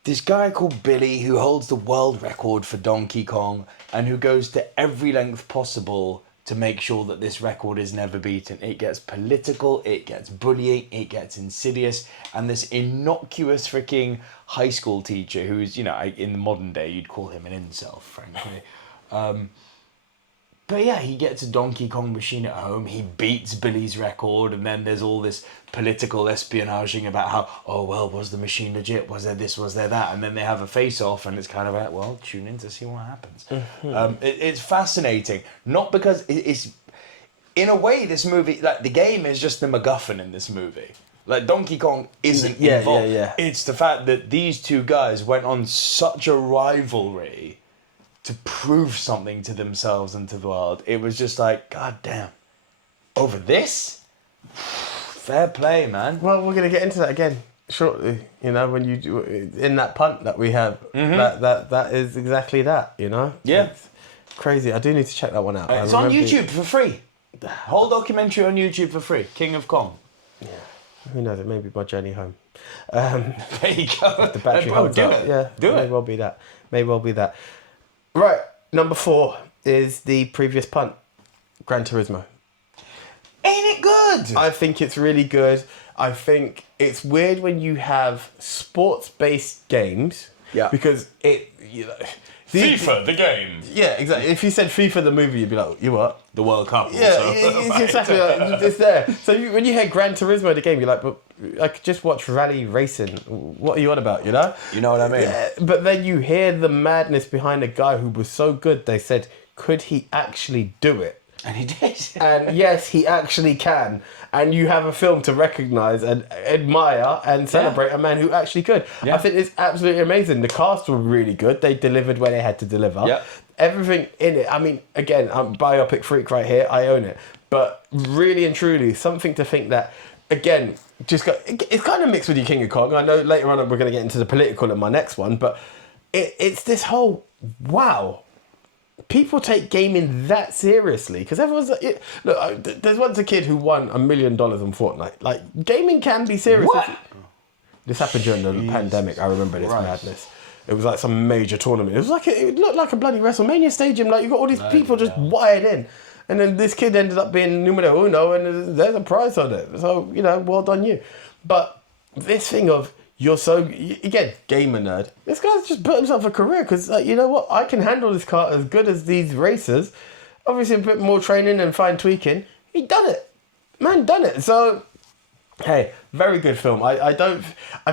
This guy called Billy who holds the world record for Donkey Kong and who goes to every length possible to make sure that this record is never beaten. It gets political, it gets bullying, it gets insidious, and this innocuous freaking high school teacher who's, in the modern day, you'd call him an incel, frankly. But yeah, he gets a Donkey Kong machine at home. He beats Billy's record, and then there's all this political espionaging about how, oh well, was the machine legit? Was there this? Was there that? And then they have a face-off, and it's kind of like, well, tune in to see what happens. It's fascinating, not because it's in a way this movie, like the game is just the MacGuffin in this movie. Like Donkey Kong isn't involved. Yeah. It's the fact that these two guys went on such a rivalry to prove something to themselves and to the world. It was just like, God damn, over this? Fair play, man. Well, we're going to get into that again shortly. You know, when you do, in that punt that we have, that is exactly that. You know, Yeah. It's crazy. I do need to check that one out. It's on YouTube for free. Whole documentary on YouTube for free. King of Kong. Yeah. Who knows? It may be my journey home. There you go. The battery Bro, holds do up. it. Yeah, Do may it. well be that. May well be that. Right, number 4 is the previous punt, Gran Turismo. Ain't it good? I think it's really good. I think it's weird when you have sports-based games. Yeah. Because it, you know, FIFA, the game. Yeah, exactly. If you said FIFA the movie, you'd be like, you what? The World Cup. Yeah, also. it's exactly like, it's there. So when you hear Gran Turismo the game, you're like, but I could just watch rally racing. What are you on about, you know? You know what I mean? Yeah, but then you hear the madness behind a guy who was so good, they said, could he actually do it? And he did. And yes, he actually can. And you have a film to recognise and admire and celebrate a man who actually could. Yeah. I think it's absolutely amazing. The cast were really good. They delivered where they had to deliver. Yeah. Everything in it. I mean, again, I'm biopic freak right here. I own it. But really and truly, something to think that, again, it's kind of mixed with your King of Kong. I know later on we're going to get into the political in my next one, but it's this whole, wow, people take gaming that seriously, because everyone's like, look, there's once a kid who won $1 million on Fortnite. Like, gaming can be serious. What? This happened during the pandemic. I remember this madness. It was like some major tournament. It was like it looked like a bloody WrestleMania stadium. Like, you got all these people just wired in, and then this kid ended up being numero uno, and there's a prize on it. So, you know, well done you. But this thing of, you're so, again, gamer nerd. This guy's just put himself a career because, you know what? I can handle this car as good as these racers. Obviously, a bit more training and fine tweaking. He done it. Man, done it. So, hey, very good film. I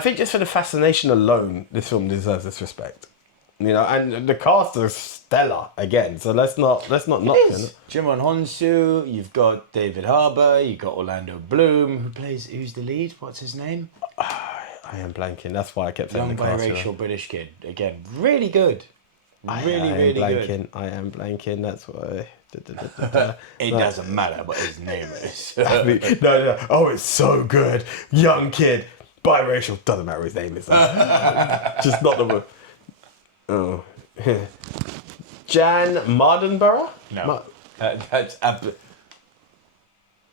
think just for the fascination alone, this film deserves this respect. You know, and the cast is stellar again. So let's not knock it. Jimon Honsu, you've got David Harbour, you've got Orlando Bloom, who's the lead? What's his name? I am blanking. That's why I kept saying Young the cast. biracial British kid. Again, really good. Really, I am really blanking. good. I am blanking. That's why. It doesn't matter what his name is. No. Oh, it's so good. Young kid, biracial. Doesn't matter what his name is. Just not the word. Oh. Jan Mardenborough? No.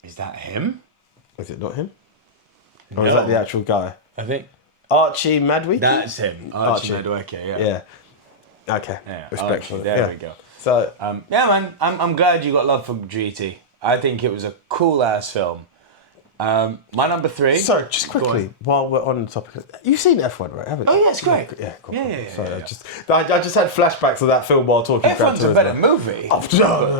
Is that him? Is it not him? Or is that the actual guy? I think. Archie Madwicki? That's him. Archie Madwicki, yeah. Yeah. Okay. Yeah, Respectful. Archie, there we go. So, yeah, man, I'm glad you got love for GT. I think it was a cool ass film. My number 3. sorry, just quickly, while we're on the topic, you've seen F1, right? Haven't you? Oh yeah, it's great. Yeah, cool. Yeah. Sorry, I just had flashbacks of that film while talking. F1's a better movie. Oh,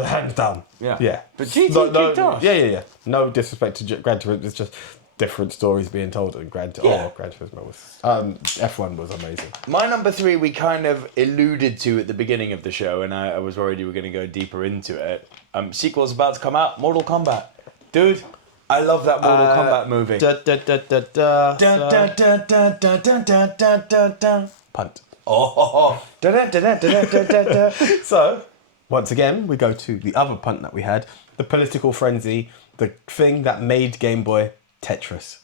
hands down. Yeah. But GT kicked off. Yeah. No disrespect to Gran Turismo. It's just different stories being told. And Gran Turismo was. F1 was amazing. My number 3 we kind of alluded to at the beginning of the show, and I was worried you were going to go deeper into it. Sequel's about to come out. Mortal Kombat, dude. I love that Mortal Kombat movie. Punt. Oh. So, once again, we go to the other punt that we had, the political frenzy, the thing that made Game Boy Tetris.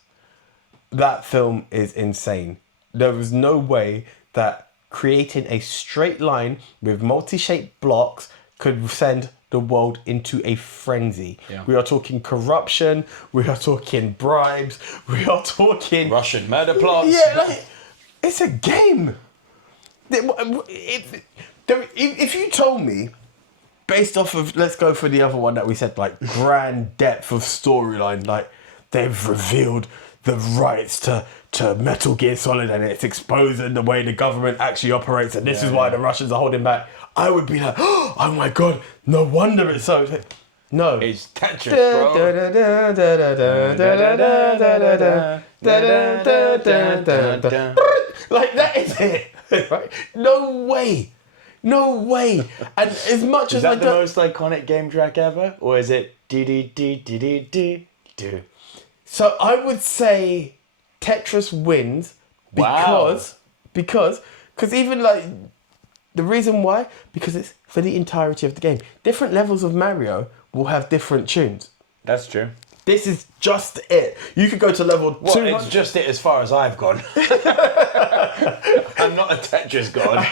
That film is insane. There was no way that creating a straight line with multi-shaped blocks could send the world into a frenzy. Yeah. We are talking corruption, we are talking bribes, we are talking... Russian murder plots. Yeah, like, it's a game. If you told me, based off of, let's go for the other one that we said, like, grand depth of storyline, like, they've revealed the rights to Metal Gear Solid and it's exposing the way the government actually operates and this is why the Russians are holding back, I would be like, oh my god, no wonder it's so... No. It's Tetris, bro. Like, that is it. Right? No way. No way. And as much Is as I that the don't... most iconic game track ever? Or is it do? So I would say Tetris wins because even like the reason why, because it's for the entirety of the game. Different levels of Mario will have different tunes. That's true. This is just it. You could go to level 200. It's just it as far as I've gone. I'm not a Tetris god.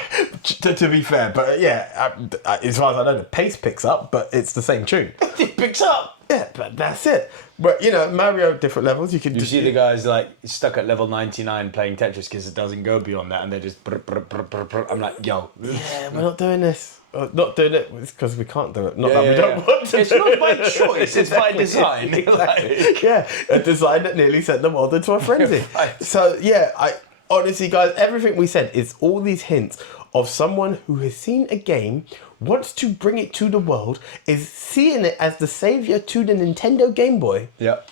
to be fair, but as far as I know, the pace picks up, but it's the same tune. It picks up. Yeah, but that's it. But Mario, different levels. You can See the guys like stuck at level 99 playing Tetris because it doesn't go beyond that, and they're just. I'm like, yo. Yeah, we're not doing this. Not doing it because we can't do it. Not that we don't want to. It's do not it. by choice. It's by design. Exactly. Yeah, a design that nearly sent the world into a frenzy. Right. So I honestly, guys, everything we said is all these hints of someone who has seen a game, wants to bring it to the world, is seeing it as the savior to the Nintendo Game Boy. Yep.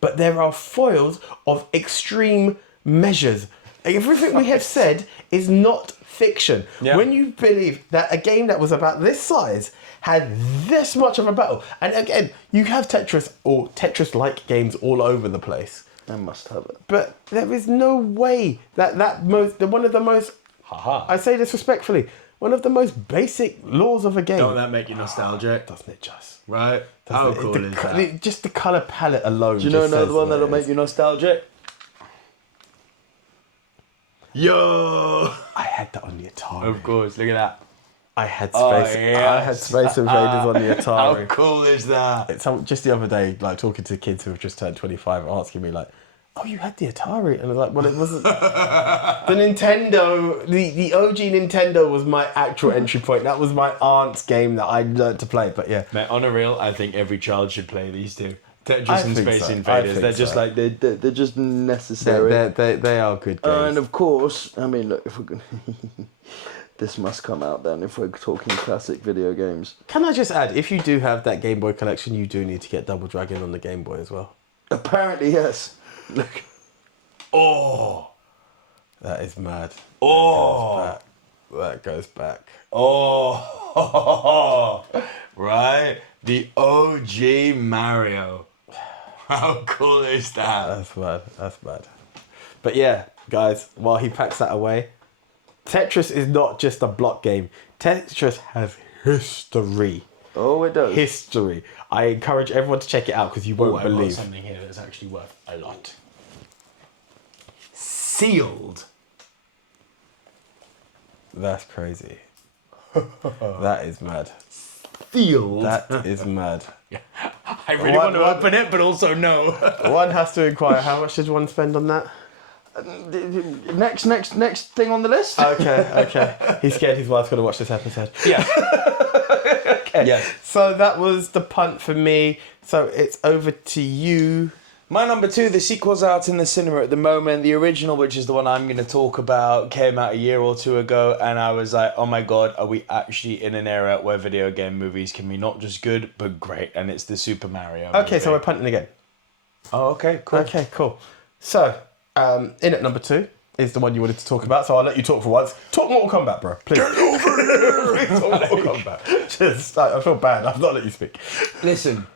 But there are foils of extreme measures. Everything we have said is not fiction. Yeah. When you believe that a game that was about this size had this much of a battle, and again, you have Tetris or Tetris-like games all over the place. I must have it. But there is no way that one of the most, I say this respectfully, one of the most basic laws of a game. Don't that make you nostalgic? Doesn't it just? Right? How cool is that? Just the colour palette alone. Do you know another one that'll make you nostalgic? Yo! I had that on the Atari. Of course, look at that. I had Space. I had Space Invaders on the Atari. How cool is that? It's just the other day, like talking to kids who have just turned 25, asking me like, "Oh, you had the Atari?" And I was like, "Well, it wasn't." The Nintendo, the OG Nintendo was my actual entry point. That was my aunt's game that I learned to play. But yeah, Man, on a real, I think every child should play these two. Tetris I and think Space so. Invaders. I They're think just so. like they're just necessary. they are good games. And of course, I mean, look, if we're gonna this must come out then if we're talking classic video games. Can I just add, if you do have that Game Boy collection, you do need to get Double Dragon on the Game Boy as well. Apparently, yes. Look. Oh, That is mad. oh, That goes back. oh, right. The OG Mario. How cool is that? That's mad. That's mad. But yeah, guys, while he packs that away, Tetris is not just a block game. Tetris has history. Oh, it does. History. I encourage everyone to check it out because you won't I've got believe. something here that's actually worth a lot. Sealed. That's crazy. That is mad. Sealed. That is mad. I really want to open it, but also no. One has to inquire, how much did one spend on that? Next thing on the list. Okay. He's scared his wife's going to watch this episode. Yeah. Okay. Yeah. So that was the punt for me. So it's over to you. My number 2, the sequel's out in the cinema at the moment. The original, which is the one I'm going to talk about, came out a year or two ago, and I was like, oh my god, are we actually in an era where video game movies can be not just good, but great? And it's the Super Mario Okay, movie. so we're punting again. Oh, okay, cool. Okay, cool. So, in at number 2 is the one you wanted to talk about, so I'll let you talk for once. Talk Mortal Kombat, bro, please. Get over here! Talk Mortal Kombat. Just, I feel bad, I've not let you speak. Listen,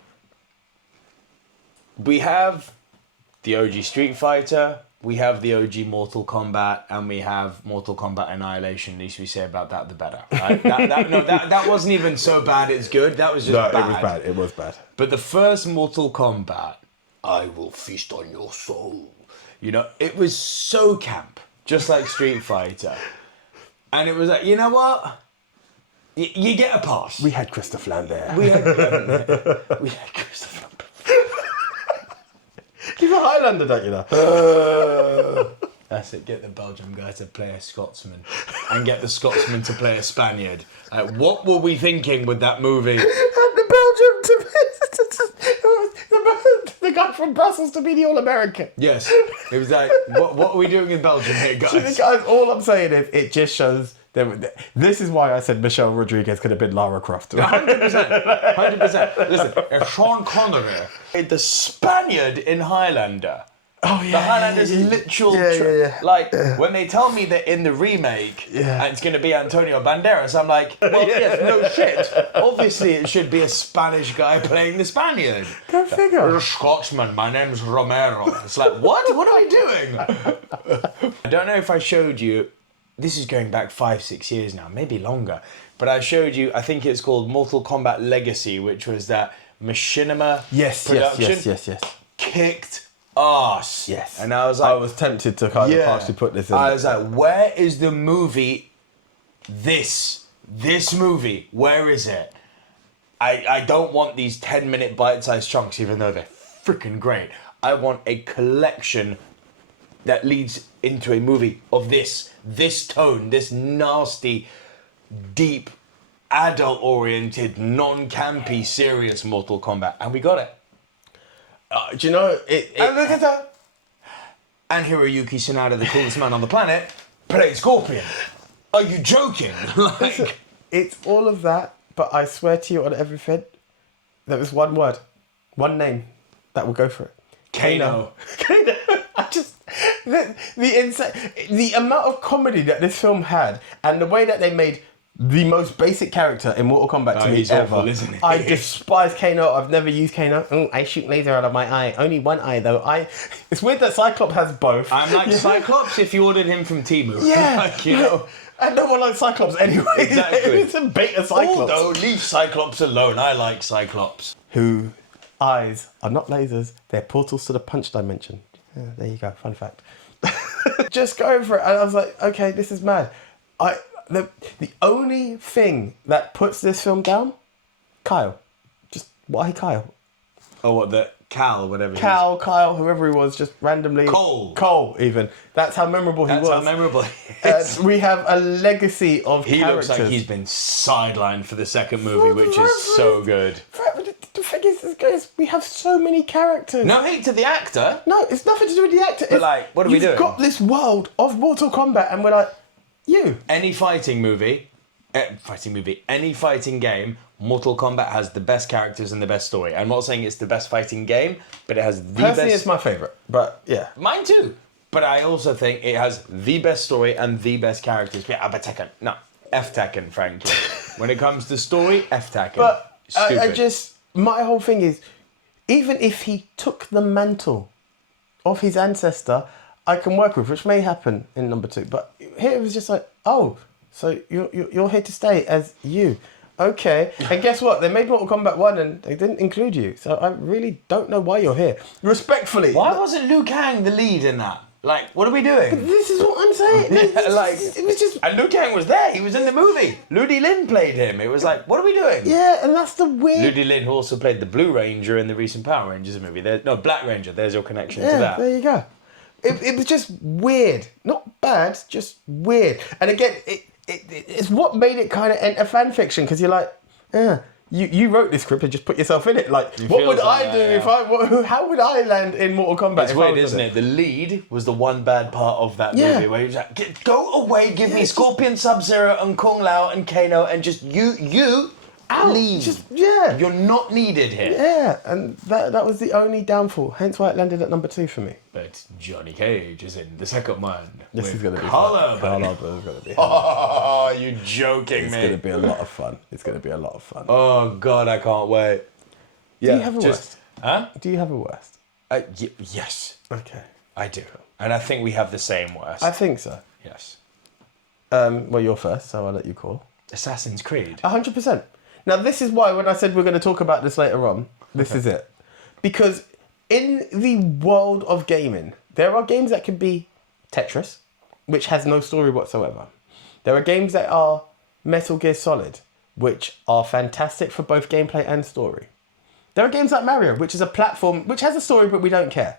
we have the OG Street Fighter, we have the OG Mortal Kombat, and we have Mortal Kombat Annihilation. The least we say about that, the better. Right? that wasn't even so bad it's good. That was just bad. No, it was bad. It was bad. But the first Mortal Kombat, I will feast on your soul. You know, it was so camp, just like Street Fighter. And it was like, you know what? You get a pass. We had Christopher Lambert. We had Christopher. He's a Highlander, don't you know? That's it. Get the Belgian guy to play a Scotsman, and get the Scotsman to play a Spaniard. What were we thinking with that movie? And the Belgium to the guy from Brussels to be the All-American. Yes. It was like, what are we doing in Belgium here, guys? Guys, all I'm saying is it just shows them. This is why I said Michelle Rodriguez could have been Lara Croft. 100%. 100%. Listen, if Sean Connery, the Spaniard in Highlander. Oh yeah, The Highlander's literal... Like, when they tell me that in the remake, and it's going to be Antonio Banderas, I'm like, well, yes, no shit. Obviously, it should be a Spanish guy playing the Spaniard. Go figure. You're a Scotsman, my name's Romero. It's like, what? What are we doing? I don't know if I showed you... This is going back 5-6 years now, maybe longer. But I showed you, I think it's called Mortal Kombat Legacy, which was that machinima production. Yes. Kicked ass. Yes. And I was like... I was tempted to kind of partially put this in. I was like, where is the movie? This movie, where is it? I don't want these 10-minute bite-sized chunks, even though they're freaking great. I want a collection that leads into a movie of this tone, this nasty, deep, adult-oriented, non-campy, serious Mortal Kombat. And we got it. Do you know And Hiroyuki Sanada, the coolest man on the planet, played Scorpion. Are you joking? Like, it's all of that, but I swear to you on everything, there was one word, one name that will go for it. Kano. I just the amount of comedy that this film had, and the way that they made the most basic character in Mortal Kombat to me he's ever. awful, isn't he? I despise Kano. I've never used Kano. I shoot laser out of my eye. Only one eye though. It's weird that Cyclops has both. I'm like Cyclops if you ordered him from Temu. Yeah. Like, you know. And no one likes Cyclops anyway. Exactly. It's a beta Cyclops. Although, leave Cyclops alone. I like Cyclops. Who eyes are not lasers. They're portals to the punch dimension. Yeah, there you go. Fun fact. Just go for it. And I was like, okay, this is mad. The only thing that puts this film down, Kyle. Just why Kyle? Oh, what, the Cal, whatever he is. Kyle, whoever he was, just randomly. Cole, even. That's how memorable he was. That's how memorable he is. We have a legacy of He characters. looks like he's been sidelined for the second movie, which is so good. The thing is, guys, we have so many characters. No hate to the actor. No, it's nothing to do with the actor. But like, what are we doing? You've got this world of Mortal Kombat, and we're like, Any fighting game, Mortal Kombat has the best characters and the best story. I'm not saying it's the best fighting game, but it has the Personally, best... it's my favourite, but yeah. Mine too. But I also think it has the best story and the best characters. Yeah, but Tekken. No, F-Tekken, frankly. When it comes to story, F-Tekken. But Stupid. my whole thing is, even if he took the mantle of his ancestor, I can work with, which may happen in number 2. But here it was just like, oh, so you're here to stay as you. Okay. And guess what? They made Mortal Kombat 1 and they didn't include you. So I really don't know why you're here. Respectfully. Why wasn't Liu Kang the lead in that? Like, what are we doing? This is what I'm saying. It was just... And Liu Kang was there. He was in the movie. Ludi Lin played him. It was like, what are we doing? Yeah, and that's the weird... Ludi Lin, who also played the Blue Ranger in the recent Power Rangers movie. Black Ranger. There's your connection to that. There you go. It was just weird. Not bad, just weird. And again, it's what made it kind of a fan fiction, because you're like, you wrote this script and just put yourself in it. Like, what would I do if how would I land in Mortal Kombat? It's weird, isn't it? The lead was the one bad part of that movie where he was like, go away, give me Scorpion, Sub-Zero and Kung Lao and Kano and just you leave. You're not needed here. Yeah, and that was the only downfall. Hence why it landed at number 2 for me. But Johnny Cage is in the second one. This is going to be fun. Collarbone is going to be Oh, you joking me. It's going to be a lot of fun. Oh, God, I can't wait. Yeah, do you have a worst? Huh? Do you have a worst? Yes. Okay. I do. And I think we have the same worst. I think so. Yes. Well, you're first, so I'll let you call. Assassin's Creed. 100%. Now, this is why when I said we're going to talk about this later on, this is it. Because in the world of gaming, there are games that can be Tetris, which has no story whatsoever. There are games that are Metal Gear Solid, which are fantastic for both gameplay and story. There are games like Mario, which is a platform which has a story, but we don't care.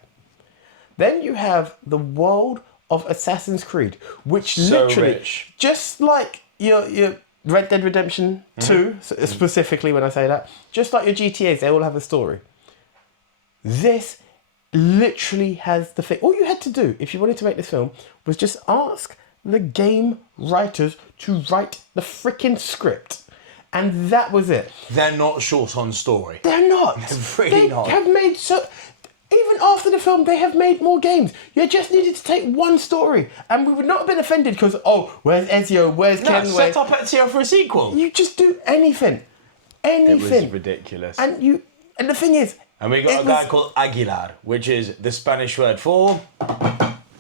Then you have the world of Assassin's Creed, which so literally, rich. just like your Red Dead Redemption 2, specifically when I say that, just like your GTAs, they all have a story. This literally has the thing. All you had to do if you wanted to make this film was just ask the game writers to write the freaking script. And that was it. They're not short on story. They're not. They're really not. They have made so... Even after the film, they have made more games. You just needed to take one story. And we would not have been offended because, where's Ezio? Where's Kenway? Set up Ezio for a sequel. You just do anything. Anything. It was ridiculous. And the thing is... And we got a guy called Aguilar, which is the Spanish word for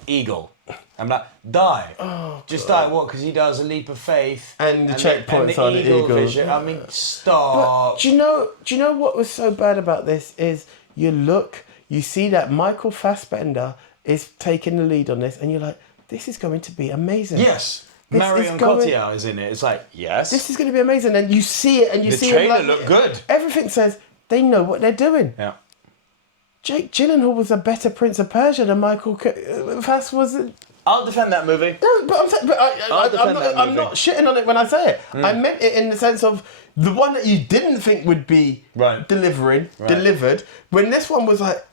eagle. I'm like, die. Just die, what? Because he does a leap of faith. And the checkpoints on the eagle. Vision. I mean, stop. But do you know what was so bad about this is you see that Michael Fassbender is taking the lead on this and you're like, this is going to be amazing. Yes. Marion Cotillard is in it. It's like, yes. This is going to be amazing. And you see it and you see it. The trailer looked good. Everything says they know what they're doing. Yeah. Jake Gyllenhaal was a better Prince of Persia than Michael Fass was. I'll defend that movie. No, but I'm not shitting on it when I say it. I meant it in the sense of the one that you didn't think would be delivered. When this one was like,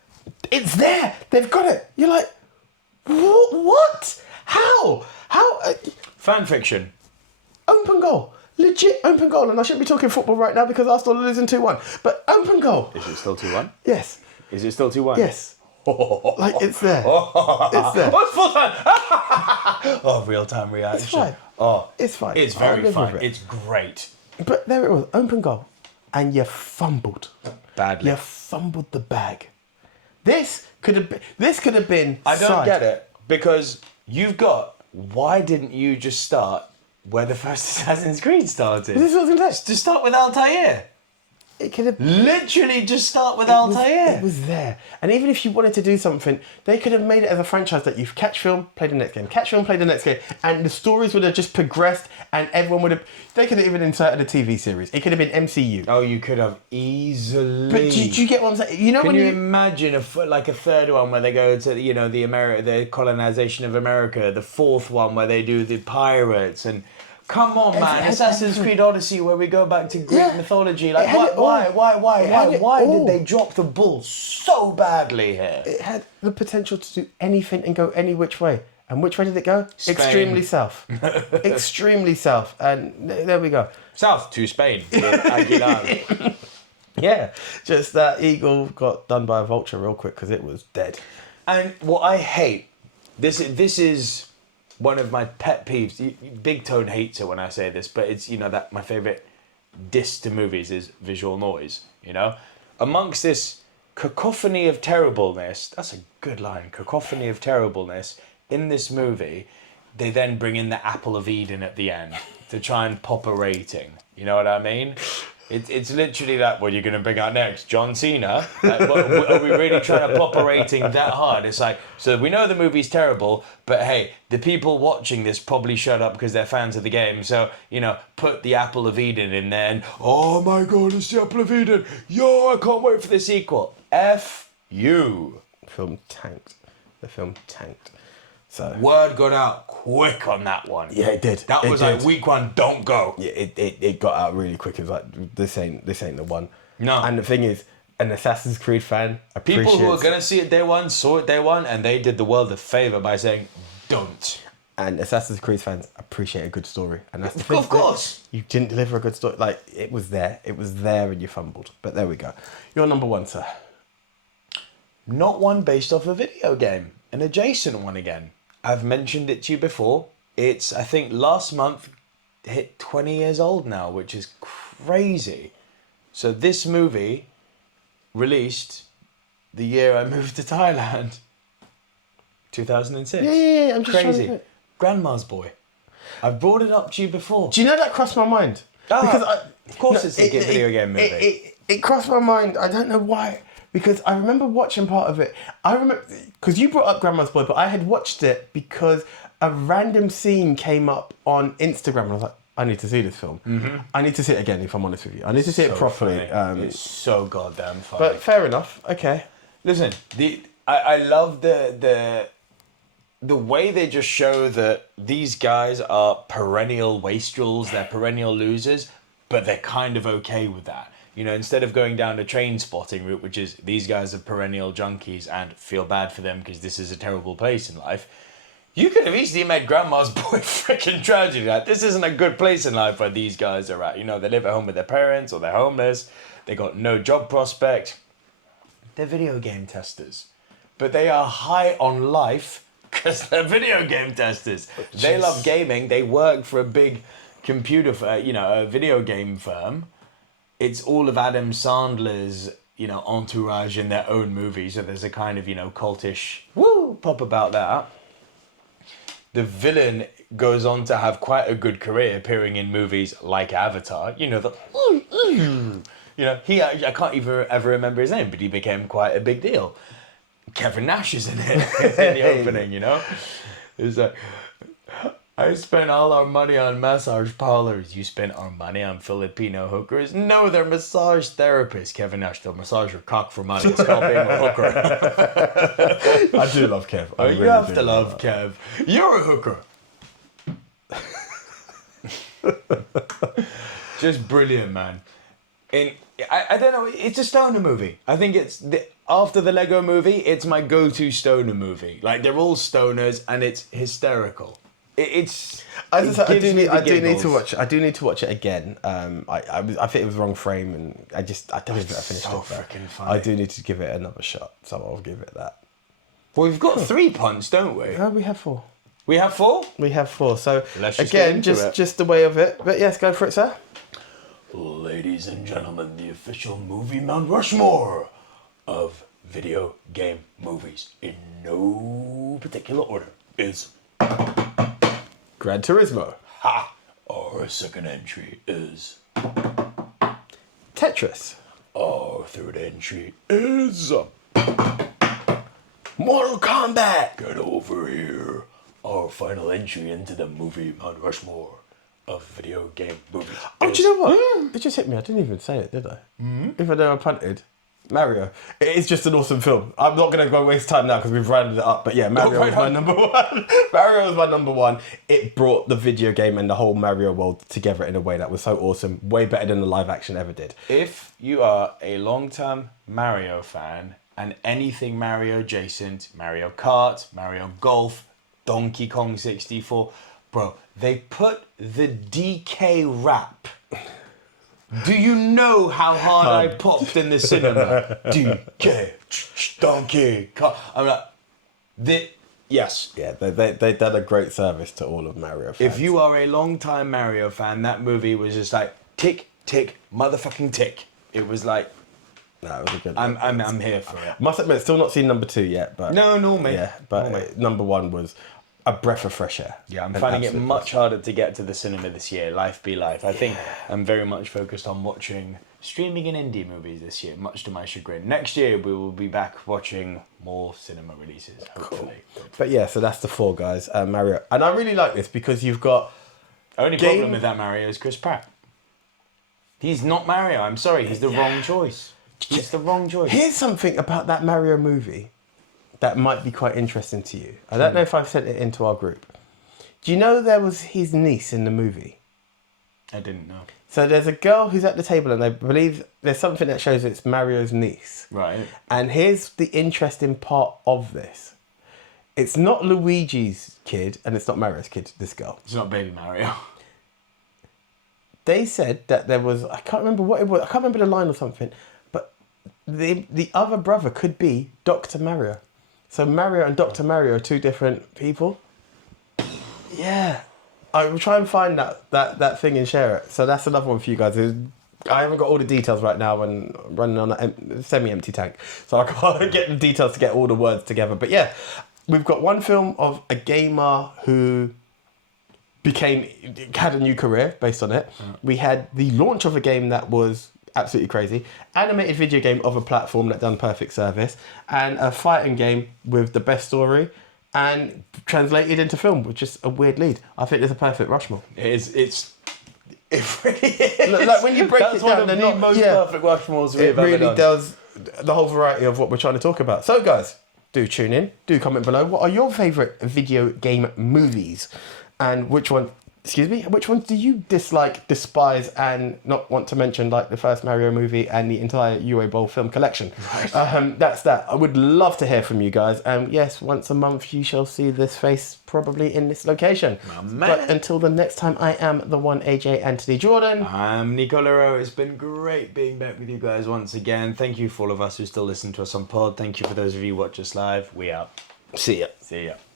it's there. They've got it. You're like, what? How? Fan fiction. Open goal. Legit open goal. And I shouldn't be talking football right now because Arsenal are losing 2-1. But open goal. Is it still 2-1? Yes. Is it still 2-1? Yes. Like, it's there. It's there. What's full time? Oh, real-time reaction. It's fine. Oh, it's fine. It's very fine. It's great. But there it was. Open goal. And you fumbled. Badly. You fumbled the bag. This could have been. I don't get it because you've got. Why didn't you just start where the first Assassin's Creed started? This is what I was going to say. To start with Altair. It could have literally just start with Altair. It was there, and even if you wanted to do something, they could have made it as a franchise that you catch film, play the next game, catch film, play the next game, and the stories would have just progressed, and everyone would have. They could have even inserted a TV series. It could have been MCU. Oh, you could have easily. But do you get what I'm saying? You know, Can when you imagine a third one where they go to the colonization of America, the fourth one where they do the pirates and. Come on, man! Assassin's Creed Odyssey, where we go back to Greek mythology. Like, why did they drop the ball so badly here? It had the potential to do anything and go any which way. And which way did it go? Spain. Extremely south. Extremely south. And there we go. South to Spain with Aguilar. Yeah, just that eagle got done by a vulture real quick because it was dead. And what I hate, this is one of my pet peeves. Big Tone hates it when I say this, but it's, that my favourite diss to movies is visual noise, Amongst this cacophony of terribleness, that's a good line, cacophony of terribleness, in this movie, they then bring in the apple of Eden at the end to try and pop a rating. You know what I mean? It's literally that, what you're going to bring out next? John Cena? Are we really trying to pop a rating that hard? It's like, so we know the movie's terrible, but hey, the people watching this probably shut up because they're fans of the game. So, put the Apple of Eden in there and, oh my God, it's the Apple of Eden. Yo, I can't wait for the sequel. F you. The film tanked. So word got out quick on that one. Yeah, it did. That was like week one, don't go. Yeah, it got out really quick. It was like, this ain't the one. No. And the thing is, an Assassin's Creed fan appreciates... People who are going to see it day one saw it day one, and they did the world a favour by saying, don't. And Assassin's Creed fans appreciate a good story. And that's the thing. Of course. You didn't deliver a good story. Like, it was there and you fumbled. But there we go. You're number one, sir. Not one based off a video game. An adjacent one again. I've mentioned it to you before. It's, I think, last month hit 20 years old now, which is crazy. So this movie released the year I moved to Thailand. 2006. Yeah, I'm just crazy. trying to... Grandma's Boy. I've brought it up to you before. Do you know that crossed my mind? Of course it's a video game movie. It crossed my mind. I don't know why. Because I remember watching part of it. I remember, because you brought up Grandma's Boy, but I had watched it because a random scene came up on Instagram and I was like, I need to see this film. Mm-hmm. I need to see it again, if I'm honest with you. I need to see it properly. It's so goddamn funny. But fair enough. Okay. Listen, I love the way they just show that these guys are perennial wastrels, they're perennial losers, but they're kind of okay with that. You know, instead of going down the train spotting route, which is these guys are perennial junkies and feel bad for them because this is a terrible place in life, you could have easily made Grandma's Boy freaking tragedy. Like, this isn't a good place in life where these guys are at. You know, they live at home with their parents or they're homeless. They got no job prospect. They're video game testers. But they are high on life because they're video game testers. They love gaming. They work for a big a video game firm. It's all of Adam Sandler's, entourage in their own movie. So there's a kind of, cultish pop about that. The villain goes on to have quite a good career appearing in movies like Avatar. I can't even ever remember his name, but he became quite a big deal. Kevin Nash is in it in the opening, It's like, I spent all our money on massage parlors. You spent our money on Filipino hookers? No, they're massage therapists. Kevin Nash, they'll massage your cock for money. It's called being a hooker. I do love Kev. You have to love Kev. You're a hooker. Just brilliant, man. I don't know, it's a stoner movie. I think after the Lego movie, it's my go-to stoner movie. Like, they're all stoners and it's hysterical. I do need to watch it again. I think it was wrong frame, and I don't even think I finished so it. freaking funny. I do need to give it another shot, so I'll give it that. Well, we've got 3 punts, don't we? No, we have 4. We have 4? We have 4. So Let's just get again, into it. just the way of it. But yes, go for it, sir. Ladies and gentlemen, the official movie Mount Rushmore of video game movies, in no particular order, is Gran Turismo. Our second entry is Tetris. Our third entry is Mortal Kombat. Get over here. Our final entry into the movie Mount Rushmore of video game movies. Oh, do you know what? It just hit me. I didn't even say it, did I? If I never punted. Mario. It is just an awesome film. I'm not going to go waste time now because we've rounded it up. But yeah, Mario was my number 1. Mario was my number 1. It brought the video game and the whole Mario world together in a way that was so awesome. Way better than the live action ever did. If you are a long-term Mario fan and anything Mario adjacent, Mario Kart, Mario Golf, Donkey Kong 64, bro, they put the DK rap. Do you know how hard I popped in the cinema? DK, Donkey Kong. I'm like, yes. Yeah, they done a great service to all of Mario fans. If you are a long-time Mario fan, that movie was just like, tick, tick, motherfucking tick. It was like, no, it was a good one. I'm here for it. Must admit, still not seen number 2 yet, but no, me. Yeah, but number 1 was a breath of fresh air. Yeah, I'm finding it much harder to get to the cinema this year. Life be life. I think I'm very much focused on watching streaming and indie movies this year, much to my chagrin. Next year we will be back watching more cinema releases, hopefully. Cool. But yeah, so that's the 4 guys. Mario, and I really like this because you've got. Only problem with that Mario is Chris Pratt. He's not Mario. I'm sorry. He's the wrong choice. He's the wrong choice. Here's something about that Mario movie that might be quite interesting to you. I don't know if I've sent it into our group. Do you know there was his niece in the movie? I didn't know. So there's a girl who's at the table and I believe there's something that shows it's Mario's niece. Right. And here's the interesting part of this. It's not Luigi's kid and it's not Mario's kid, this girl. It's not Baby Mario. They said that there was, I can't remember what it was, I can't remember the line or something, but the other brother could be Dr. Mario. So Mario and Dr. Mario are 2 different people. Yeah. I will try and find that thing and share it. So that's another one for you guys. I haven't got all the details right now and I'm running on a semi-empty tank. So I can't get the details to get all the words together. But yeah, we've got one film of a gamer who had a new career based on it. We had the launch of a game that was absolutely crazy, animated video game of a platform that done perfect service, and a fighting game with the best story and translated into film, which is a weird lead. I think it's a perfect Rushmore. It really is. Like when you break That's it down, one they're of the not most perfect Rushmores we've It ever really done. does the whole variety of what we're trying to talk about. So guys, do tune in, do comment below. What are your favourite video game movies? And which one Excuse me? Which ones do you dislike, despise, and not want to mention, like the first Mario movie and the entire UA Bowl film collection? Right. That's that. I would love to hear from you guys. Yes, once a month you shall see this face probably in this location. My man. But until the next time, I am the one AJ Anthony Jordan. I'm Nicolero. It's been great being back with you guys once again. Thank you for all of us who still listen to us on pod. Thank you for those of you who watch us live. We out. See ya. See ya.